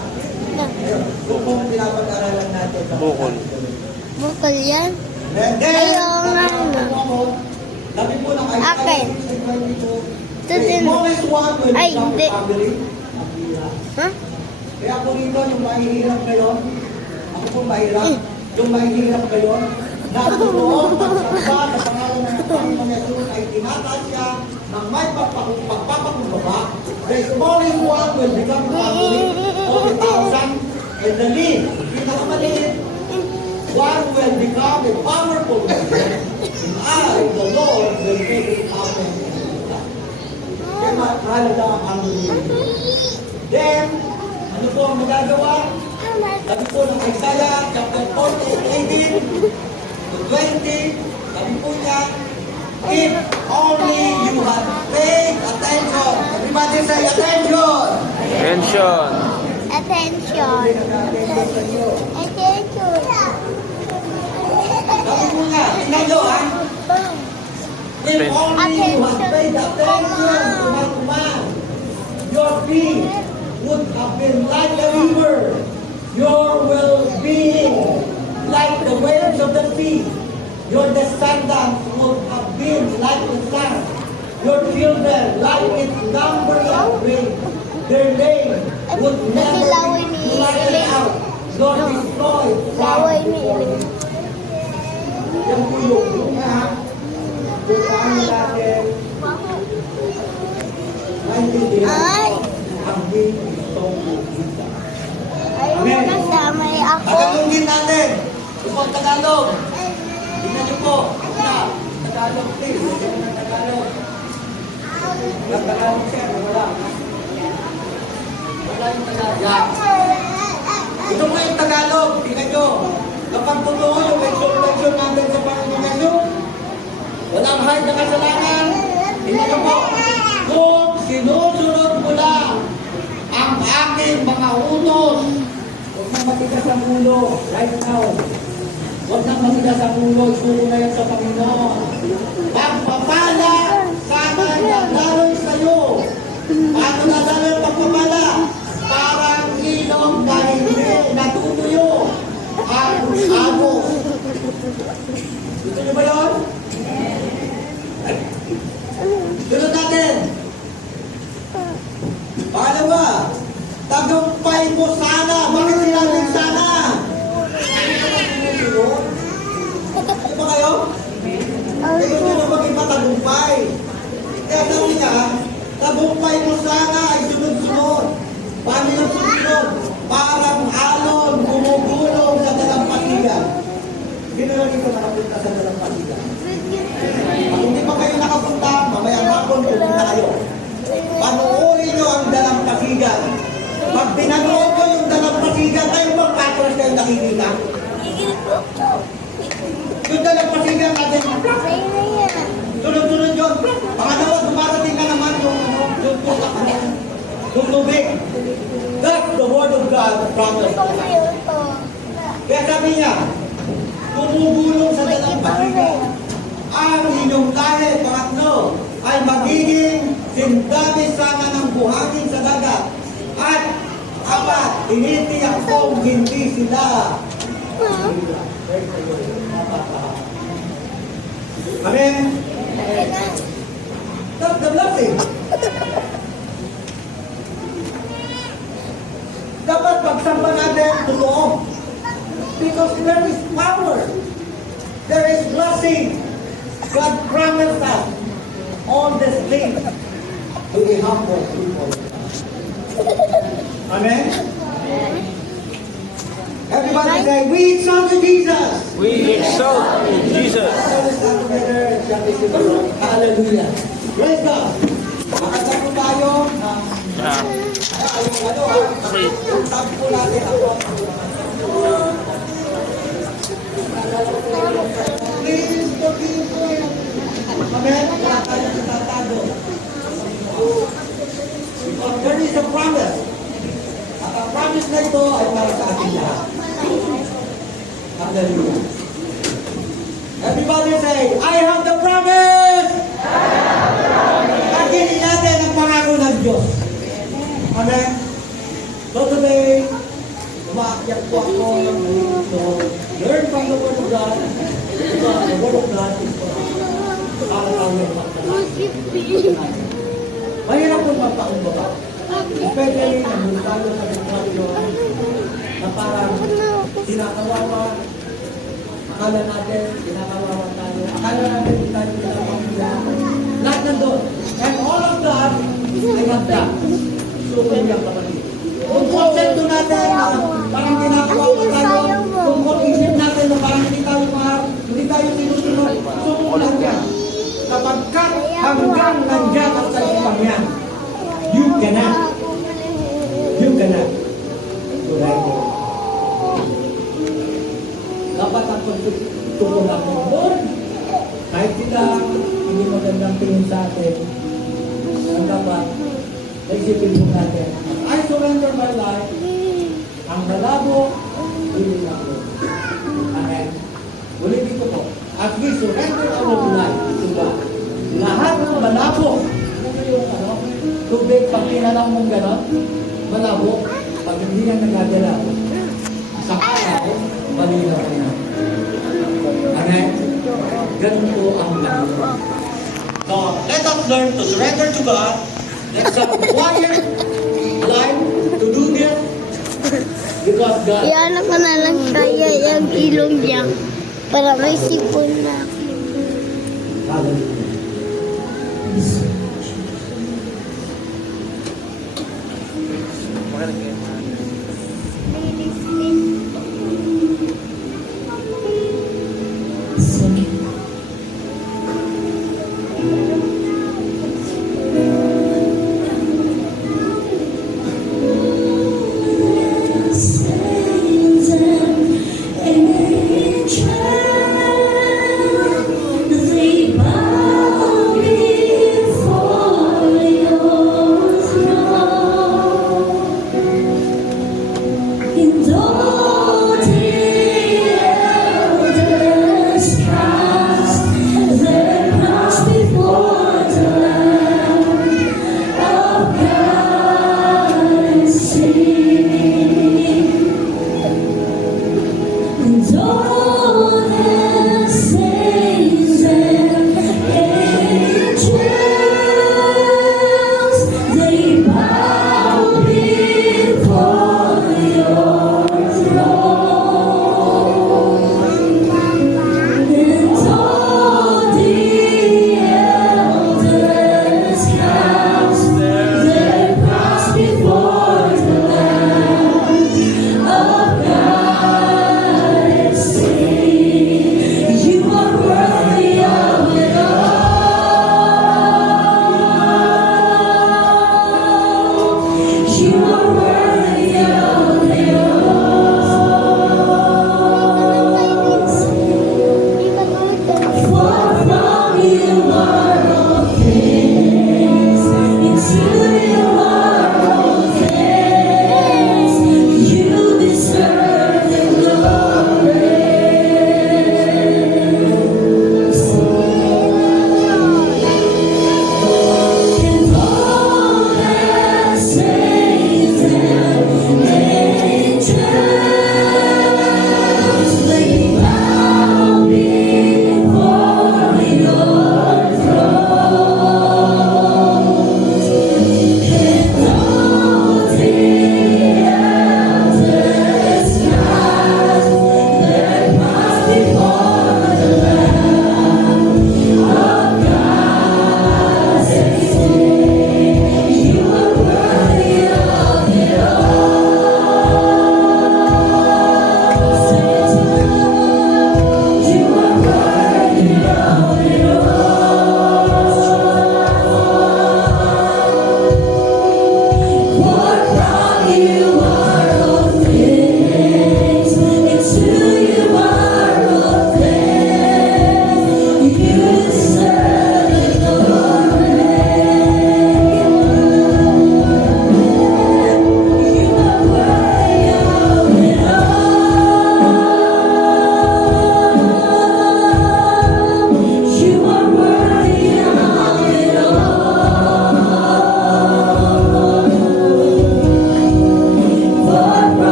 Kung kung pinapag-aralan natin. Bukol. Bukol yan? And then, Ayaw nga na. sabi po ng Okay. the smallest one will Ay, become hindi. a family. Ha? Kaya po rito, yung mahihirap ngayon, ako po mahirap, yung mahihirap ngayon, na doon, magsamba sa pangalan ng Panginoon Jesus ay tinataas siya ng may pagpapakumbaba. The smallest one will become a family of 1,000, and the least, pinakamaliit, one will become a powerful nation, and I, the Lord, will make it happen in his life. Kaya mahalaga ang hallelujah. Then, ano po ang magagawa? Sabi po ng Isaiah, chapter 40, 18 to 20, sabi po niya, if only you had paid attention. Everybody say attention! Attention! Attention. Attention. Sabi po niya, tingnan nyo ha, if only you had paid attention to my command, your feet would have been like a river, your well-being like the waves of the sea, your descendants would have been like the sun, your children like its number of rain, their name would never be blotted out, nor destroyed from before me. Yan po yung ha, kung paano natin maintindihan ang itong kita. Ayaw mo na damay ako. Tagalogin natin. Ito ang Tagalog. Tingnan niyo po. Tagalog please. Ito ang Tagalog. Tagalog sir. Wala. Wala yung Tagalog. Ito po yung Tagalog. Tingnan niyo. Kapag totoo yung exaltation natin sa Panginoon Jesus, walang hard na kasalanan, matigas ang ulo right now. Huwag nang matigas ang ulo, isuko na yan sa Panginoon. Pagpapala, sana dadaloy sa'yo. Paano dadaloy ang pagpapala? Parang ilong na hindi natutuyo. Agos. Gusto niyo ba yun? Sunod natin. Pangalawa, tagumpay mo sana. Bakit sinabing sana? Ano ba kayo? Gusto nyo maging matagumpay. Kaya sabi niya, tagumpay mo sana ay sunod-sunod. Paano yung sunod? Parang alon gumugulong sa dalampasigan. Gano'n ito nakapunta sa dalampasigan. Pag hindi pa kayo nakapunta, mamayang hapon pumunta kayo. Panuorin nyo ang dalampasigan. Pag pinanood ko yung dalampasigan, kayo bang patros kayo nakikita? Yung dalampasigan natin, sunod-sunod yun. Pangalawa, dumarating na naman yung putak mo. Yung tubig. That's the word of God promised. Kaya sabi niya, tumugulong sa dalampasigan. Ang inyong lahi, pangatlo, ay magiging sindami sana ng buhangin sa dagat. At apat, tinitiyak kong hindi sila. Amen? That's the blessing. Dapat pagsamba natin, totoo. Because there is power. There is blessing. God promised us all these things to the humble people. Amen? Everybody say, we exalt you, Jesus. We exalt Jesus. Let us stand together and shout this to the Lord. Hallelujah. Praise God. Makasama po tayo ng yung tag po natin ako. Please forgive me. Amen? Wala tayo natatago. Because there is a promise. At ang promise na ito ay para sa ating lahat. Hallelujah. Everybody say, I have the promise! Pagkinin natin ang pangako ng Diyos. Amen? So today, umaakyat po ako ng to learn from the Word of God. Because the Word of God is for us. Para tayo magpapalala. Mahirap po magpakumbaba. Especially nandun tayo sa sitwasyon na parang kinakawawa. Akala natin, kinakawawa tayo. Akala natin hindi tayo kinakawawa. Lahat nandun. And all of that ay handa. So, kanyang kapatid. Kung konsepto natin na parang kinakawawa tayo, kung isip natin na parang hindi tayo mahal, hindi tayo sinusunod, sumulan yan. Kapagkat hanggang nandyan ang salipang yan, you cannot. You cannot. Right? Dapat ang pagtutuko natin doon. Kahit sila hindi magandang tingin sa atin, ang dapat naisipin mo natin. I surrender my life. Ang malabo, hindi na ako. Amen. Ulit dito po. As we surrender our life to God, lahat ng malabo, yung tubig, pag kinalang mong gano'n, malabo, pag hindi yan nagagalaw, sa araw, malinaw na yan. Amen? Ganun po ang Panginoon. So, let us learn to surrender to God. Let's have a quiet life to do this. Because God... Iyan ko na lang kaya yung ilong niya para may sipon na. Hallelujah. In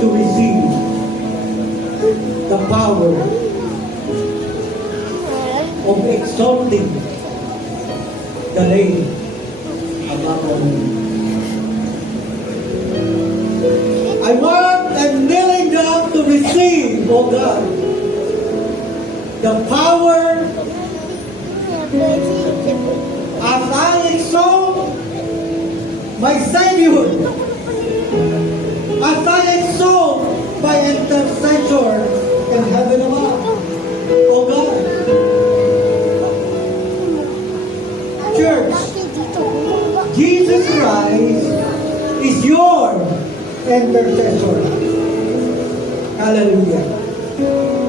to receive the power of exalting the name above all names. I want and kneeling down to receive, oh God, the power as I exalt my Savior, as I exalt my intercessor in heaven above, oh God. Church, Jesus Christ is your intercessor. Hallelujah.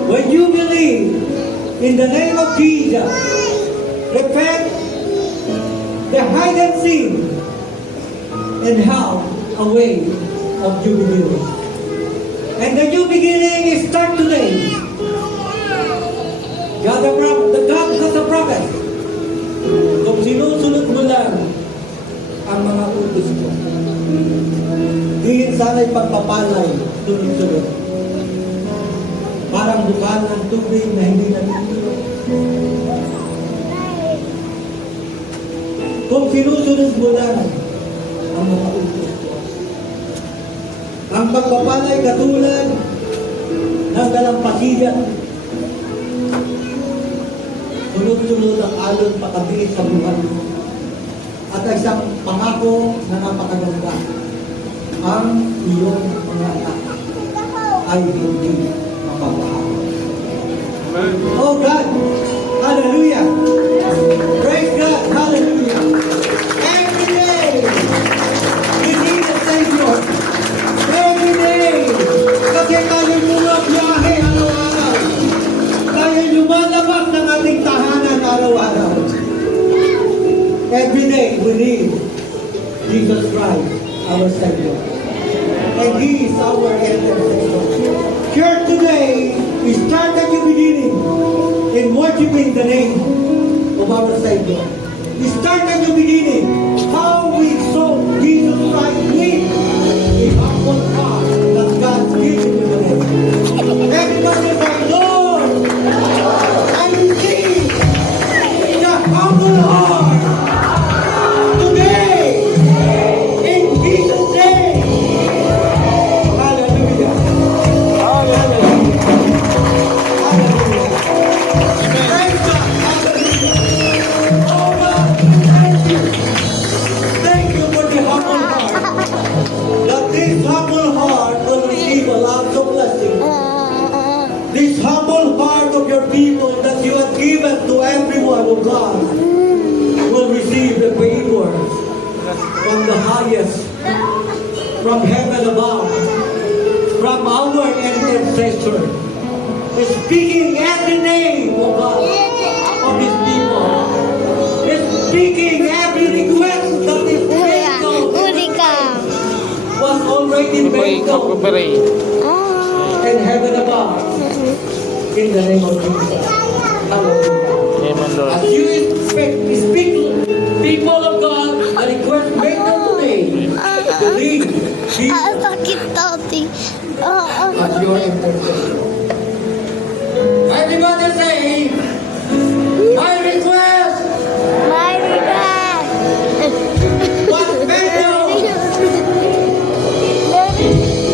When you believe in the name of Jesus, repent the hidden sin and have a way of jubilee. And the new beginning is start today. God has a promise. Kung sinusunod mo lang ang mga utos ko, diin sana'y pagpapalay, sunod-sunod. Parang bukaan ng tubig na hindi natutulog. Kung sinusunod mo lang ang mga utos ko, ang pagpapalay katulad ng dalampasigan, sunod-sunod ang alon patabiit sa buhay mo. At isang pangako na napakaganda, ang iyong mga anak ay hindi mapapahawa. Oh God! Hallelujah! Praise God! Hallelujah! Every day, we need a Savior. Every day, kasi tayo mga biyahe araw-araw. Tayo lumalabas ng ating tahanan araw-araw. Every day, we need Jesus Christ, our Savior. And He is our intercessor. Church today, we start a new beginning in worshiping the name of our Savior. We start a new beginning. How we exalt Jesus Christ with a humble heart that God's given you today. Everybody say, Lord, I receive the humble heart today in Jesus' name. Hallelujah. Hallelujah. Hallelujah. Praise God. Hallelujah. Oh God, thank you. Thank you for the humble heart. That this humble heart will receive a lot of blessing. This humble heart of your people that you have given to everyone, oh God, will receive the favor from the highest, from heaven above, from our intercessor, speaking every name, oh God, of His people, speaking every request that is made known was already made known in heaven above, in the name of Jesus. Hallelujah. Amen, Lord. As you speak, people of God, a request made known today, believe Jesus Sakit tati. as your intercessor. Everybody say, my request My regret. was made known,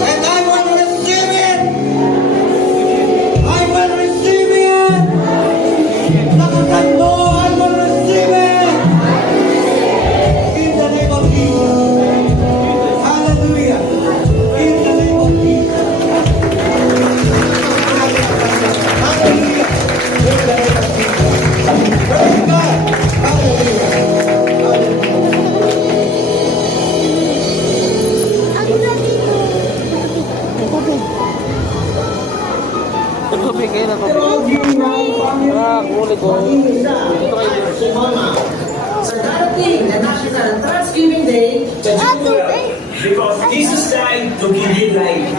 and I will receive it. I will receive it. Nakasando, I will receive it. In the name of Jesus. Hallelujah. In the name of Jesus. Hallelujah. In the name of Jesus. Praise God. Hallelujah. Hallelujah. Tubig kayo na tubig. All you now, Kulit ko. Dito kayo. si Mama. Sa darating na National Thanksgiving Day, Ato, because Jesus died to give you life.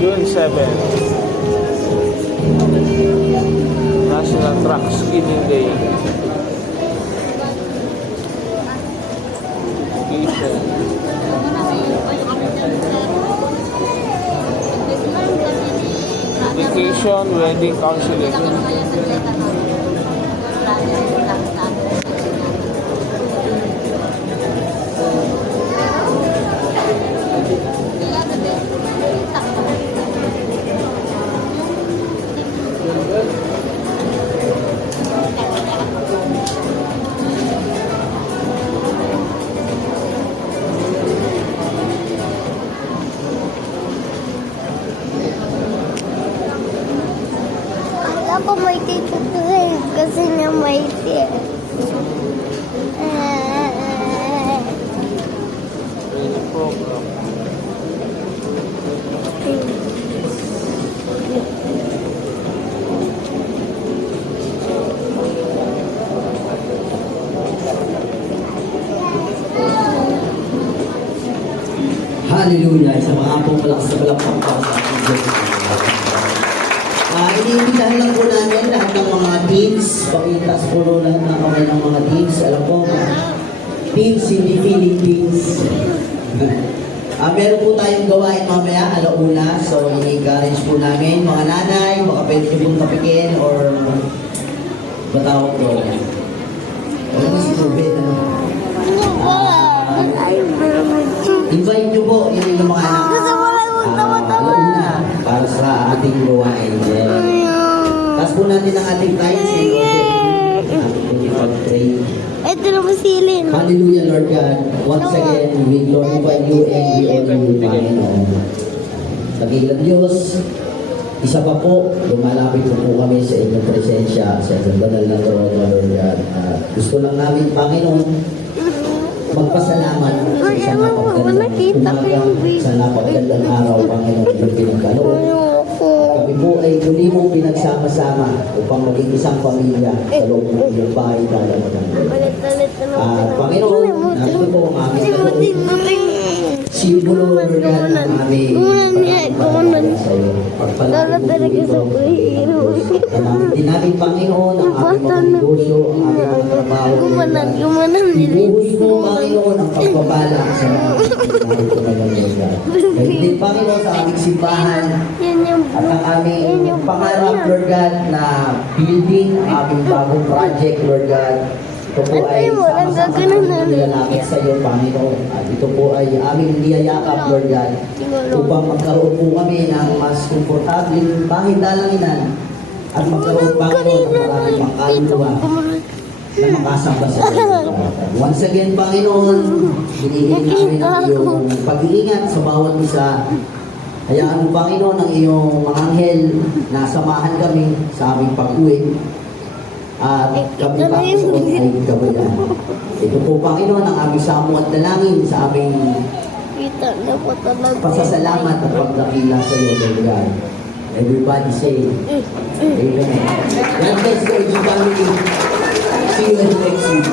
June 7. National Thanksgiving Day. Education, wedding, counseling. Kala ko may titutuhin kasi niya may tiyan. Training program. Hallelujah! Sa mga pong malakas na palakpak pa sa ating Diyos. Iniimbitahan lang po namin lahat ng mga teams. Pakitas po lahat ng kamay ng mga teams. Alam po, teams, hindi feeling teams. Meron po tayong gawain mamaya, alauna. So, i-encourage po namin mga nanay, baka pwede nyo pong tapikin or batawag po. Ano ba si Ruben? Invite nyo po yung mga anak. Gusto mo lang magtawa-tawa. Alauna para sa ating gawain. Taas po natin ang ating tithes and pray. Ito na masilin. Hallelujah, Lord God. Once again, we glorify you and we honor you, Panginoon. Dakilang Diyos, isa pa po, lumalapit po kami sa inyong presensya, sa inyong banal na trono, Lord God. Gusto lang namin, Panginoon, magpasalamat sa napagandang umaga, sa napagandang araw, Panginoon, yung pinagkaloob. Kami po ay muli mong pinagsama-sama upang maging isang pamilya sa loob ng iyong bahay dahil Ulit-ulit na lang. Panginoon, nato po ang aming kaloob. Simbolo, Lord God, ng aming pagpapalala sa iyo. Pagpalala po ito. Hindi natin, Panginoon, ang aming mga negosyo, ang aming mga trabaho. Ibuhos mo, Panginoon, ang pagpapala sa mga pagpapala ko na lang, Lord God. Kahit din, Panginoon, sa aming simbahan, at ang aming pangarap, Lord God, na building, ang aming bagong project, Lord God. Ito po ay sama-sama nilalapit sa iyo, Panginoon. At ito po ay aming niyayakap, Lord God, upang magkaroon po kami ng mas komportabling bahay dalanginan at magkaroon, Panginoon, ng maraming makaluluwa na makasamba sa iyo. Once again, Panginoon, hinihiling namin ang iyong pag-iingat sa bawat isa. Hayaan mo, Panginoon, ang iyong mga anghel na samahan kami sa aming pag-uwi. At kami, Panginoon, ay kabayan. Ito po, Panginoon, ang aming samo at dalangin sa aming Kita na po talaga. pasasalamat at pagdakila sa iyo, Lord God. Everybody say, Amen. God bless you, your family. See you next week.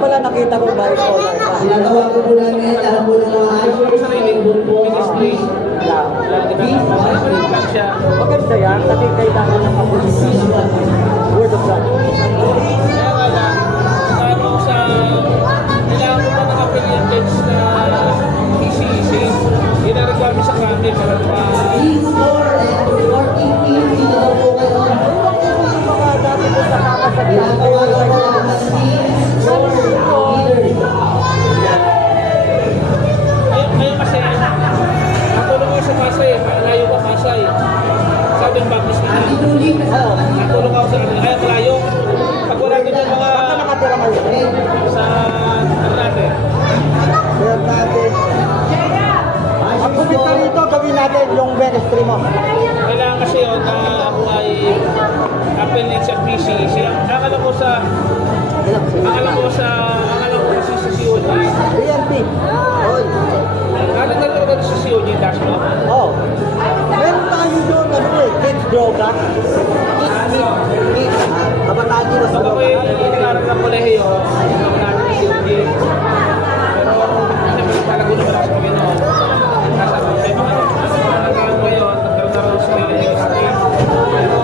pala nakita ko bipolar ka. Sinagawa ko po namin lahat po ng mga ushers, member po, Ministry. Lang siya. Maganda yan, kasi kailangan ng kapulisan. Word of God. Kaya nga lang, ano sa, kailangan mo pa naka-affiliates na PCEC. Ina-require mo sa kami para pa. please for and for team, dito daw po kayo. Mga dati ko sa kakasagyan. Ginagawa ko po ang team, your leader. Ngayon kasi, natulong ako sa Pasay, malayo pa Pasay. Sabi ng Baptist na, Ituloy ka sa natulong ako sa kanila, kaya malayo. Pag wala din yung mga Nakatira kayo. sa, ano natin, Kaya natin. Ang punta rito, gawin natin yung ministry mo. kailangan kasi yun na ako ay affiliate sa PCEC. Ang alam ko sa COG. BNP. Oy. Ano na talaga sa COG, Dash mo? Oh. Meron tayo doon, ano eh, kids droga. Kids. Kabataan nila sa Pag droga. ako'y nag-aaral ng kolehiyo, ako natin sa COG. Pero, siyempre, talago naman ako sa Panginoon. Nasa may mga nagkaroon ngayon, nagkaroon na rin sa sarili sa akin. Pero,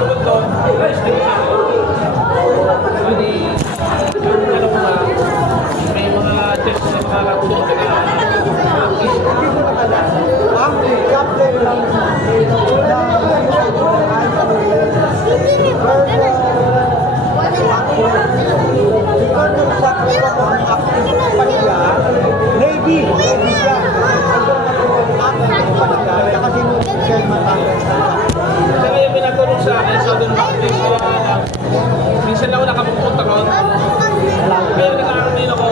tulad doon, stay sa ako. Bali, ano ko nga, may mga church na mga katulong ka na. Ang captain lang Navy siya. Kaya yung pinatulong sa akin, Southern Baptist, kaya lang, minsan lang ako nakapunta ko. Kaya nag-aaral ako,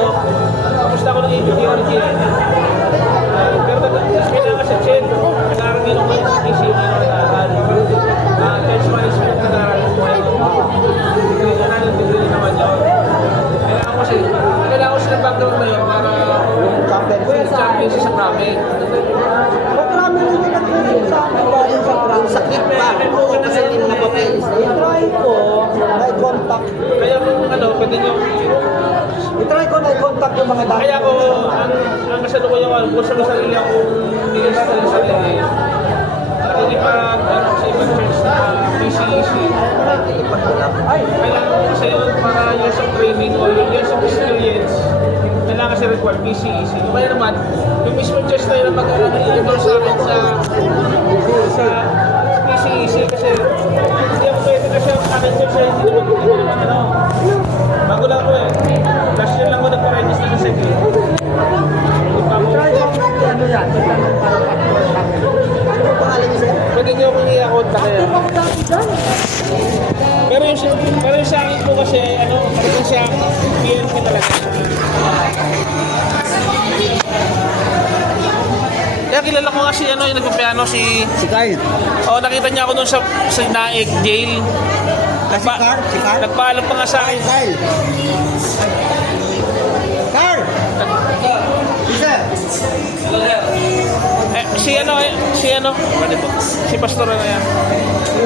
tapos na ako ng engineering yun. Pero kailangan sa CHED, nag-aaral din ako ng PCU na nag-aaral. Church management nag-aaral ko ngayon. Kailangan ng degree naman yun. Kailangan ko siya ng background na yun para champion sa Krami. Marami rin yung nagpusin sa akin galing sa Krami. sakit pa. Oo, kasi hindi mga papeles na yun. I-try ko, may contact. Kaya kung ano, pwede nyo, I-try ko na i-contact yung mga dati. kaya ako, ang kasalukuyan ko, gusto ko sarili akong bigay sa sarili. Nakikipag, ano, sa ibang church na PCEC. Ay, Kailangan ko kasi yun para years of training o years of experience. Kailangan kasi required PCEC. Kaya naman, yung mismo church na yun ang mag-endorse sa akin sa PCEC kasi hindi ako pwede kasi ang akin church ay hindi naman ano. Bago lang ako eh. Last year lang ako nagpa-register sa SEC. Hindi pa ako. try ko ano yan. Ano pangalan niyo, sir? Pwede niyo akong i-account kaya. Pero yung sa akin po kasi, ano, parang siya, PNP talaga. Kaya kilala ko nga si, ano, yung nagpapiano, si Carl. oh, nakita niya ako doon sa Naik Jail. Si Carl? Si Carl? Nagpaalam pa nga sa akin. Carl. Carl! Isa. Si Pastor na yan.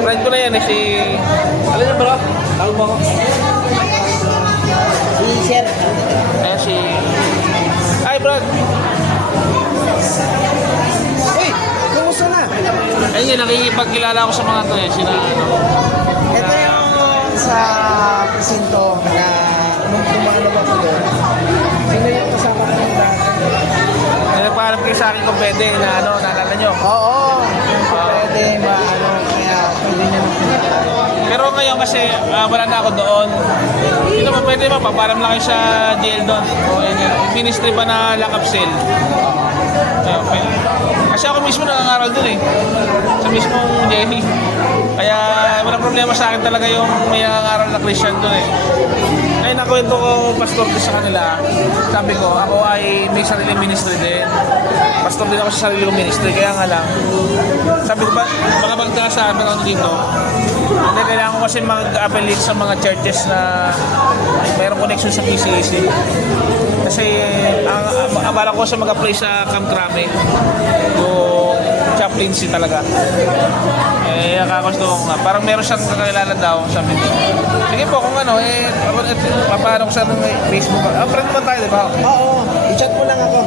Friend ko na yan eh, si... Alam niyo bro? Tawag mo ako. Si Sir. Ayan si... Ay Brad! Uy! Kumusta na? Ayun yun, nakikipagkilala ako sa mga to eh. Sila ano. Ito yung sa presinto na nung tumalab ako doon. Sino yung kasama ko ng dati? Nagpaalam kayo sa akin kung pwede na ano, naalala nyo. Oo. Pwede ba ano kaya pwede niya nang pinatay. Pero ngayon kasi wala na ako doon. Hindi naman pwede ba, paparam lang kayo sa jail doon. O yun yun. Ministry pa na lock up cell. Okay. Kasi ako mismo nangangaral doon eh. Sa mismong jail. Kaya walang problema sa akin talaga yung may nangangaral na Christian doon eh. Ngayon nakwento ko pastor din sa kanila. Sabi ko, ako ay may sarili ministry din. Pastor din ako sa sarili kong ministry. Kaya nga lang, sabi ko ba, mga magkasaan mga dito, hindi kailangan ko kasi mag-affiliate sa mga churches na mayroong connection sa PCEC. Kasi ang abala ko sa mag-apply sa Camp Crame, yung chaplaincy talaga. Eh, kakagusto ko nga. Parang meron siyang kakilala daw, sabi niya. Sige po, kung ano, papaano ko sa Facebook. Friend naman tayo, di ba? Oo, i-chat mo lang ako.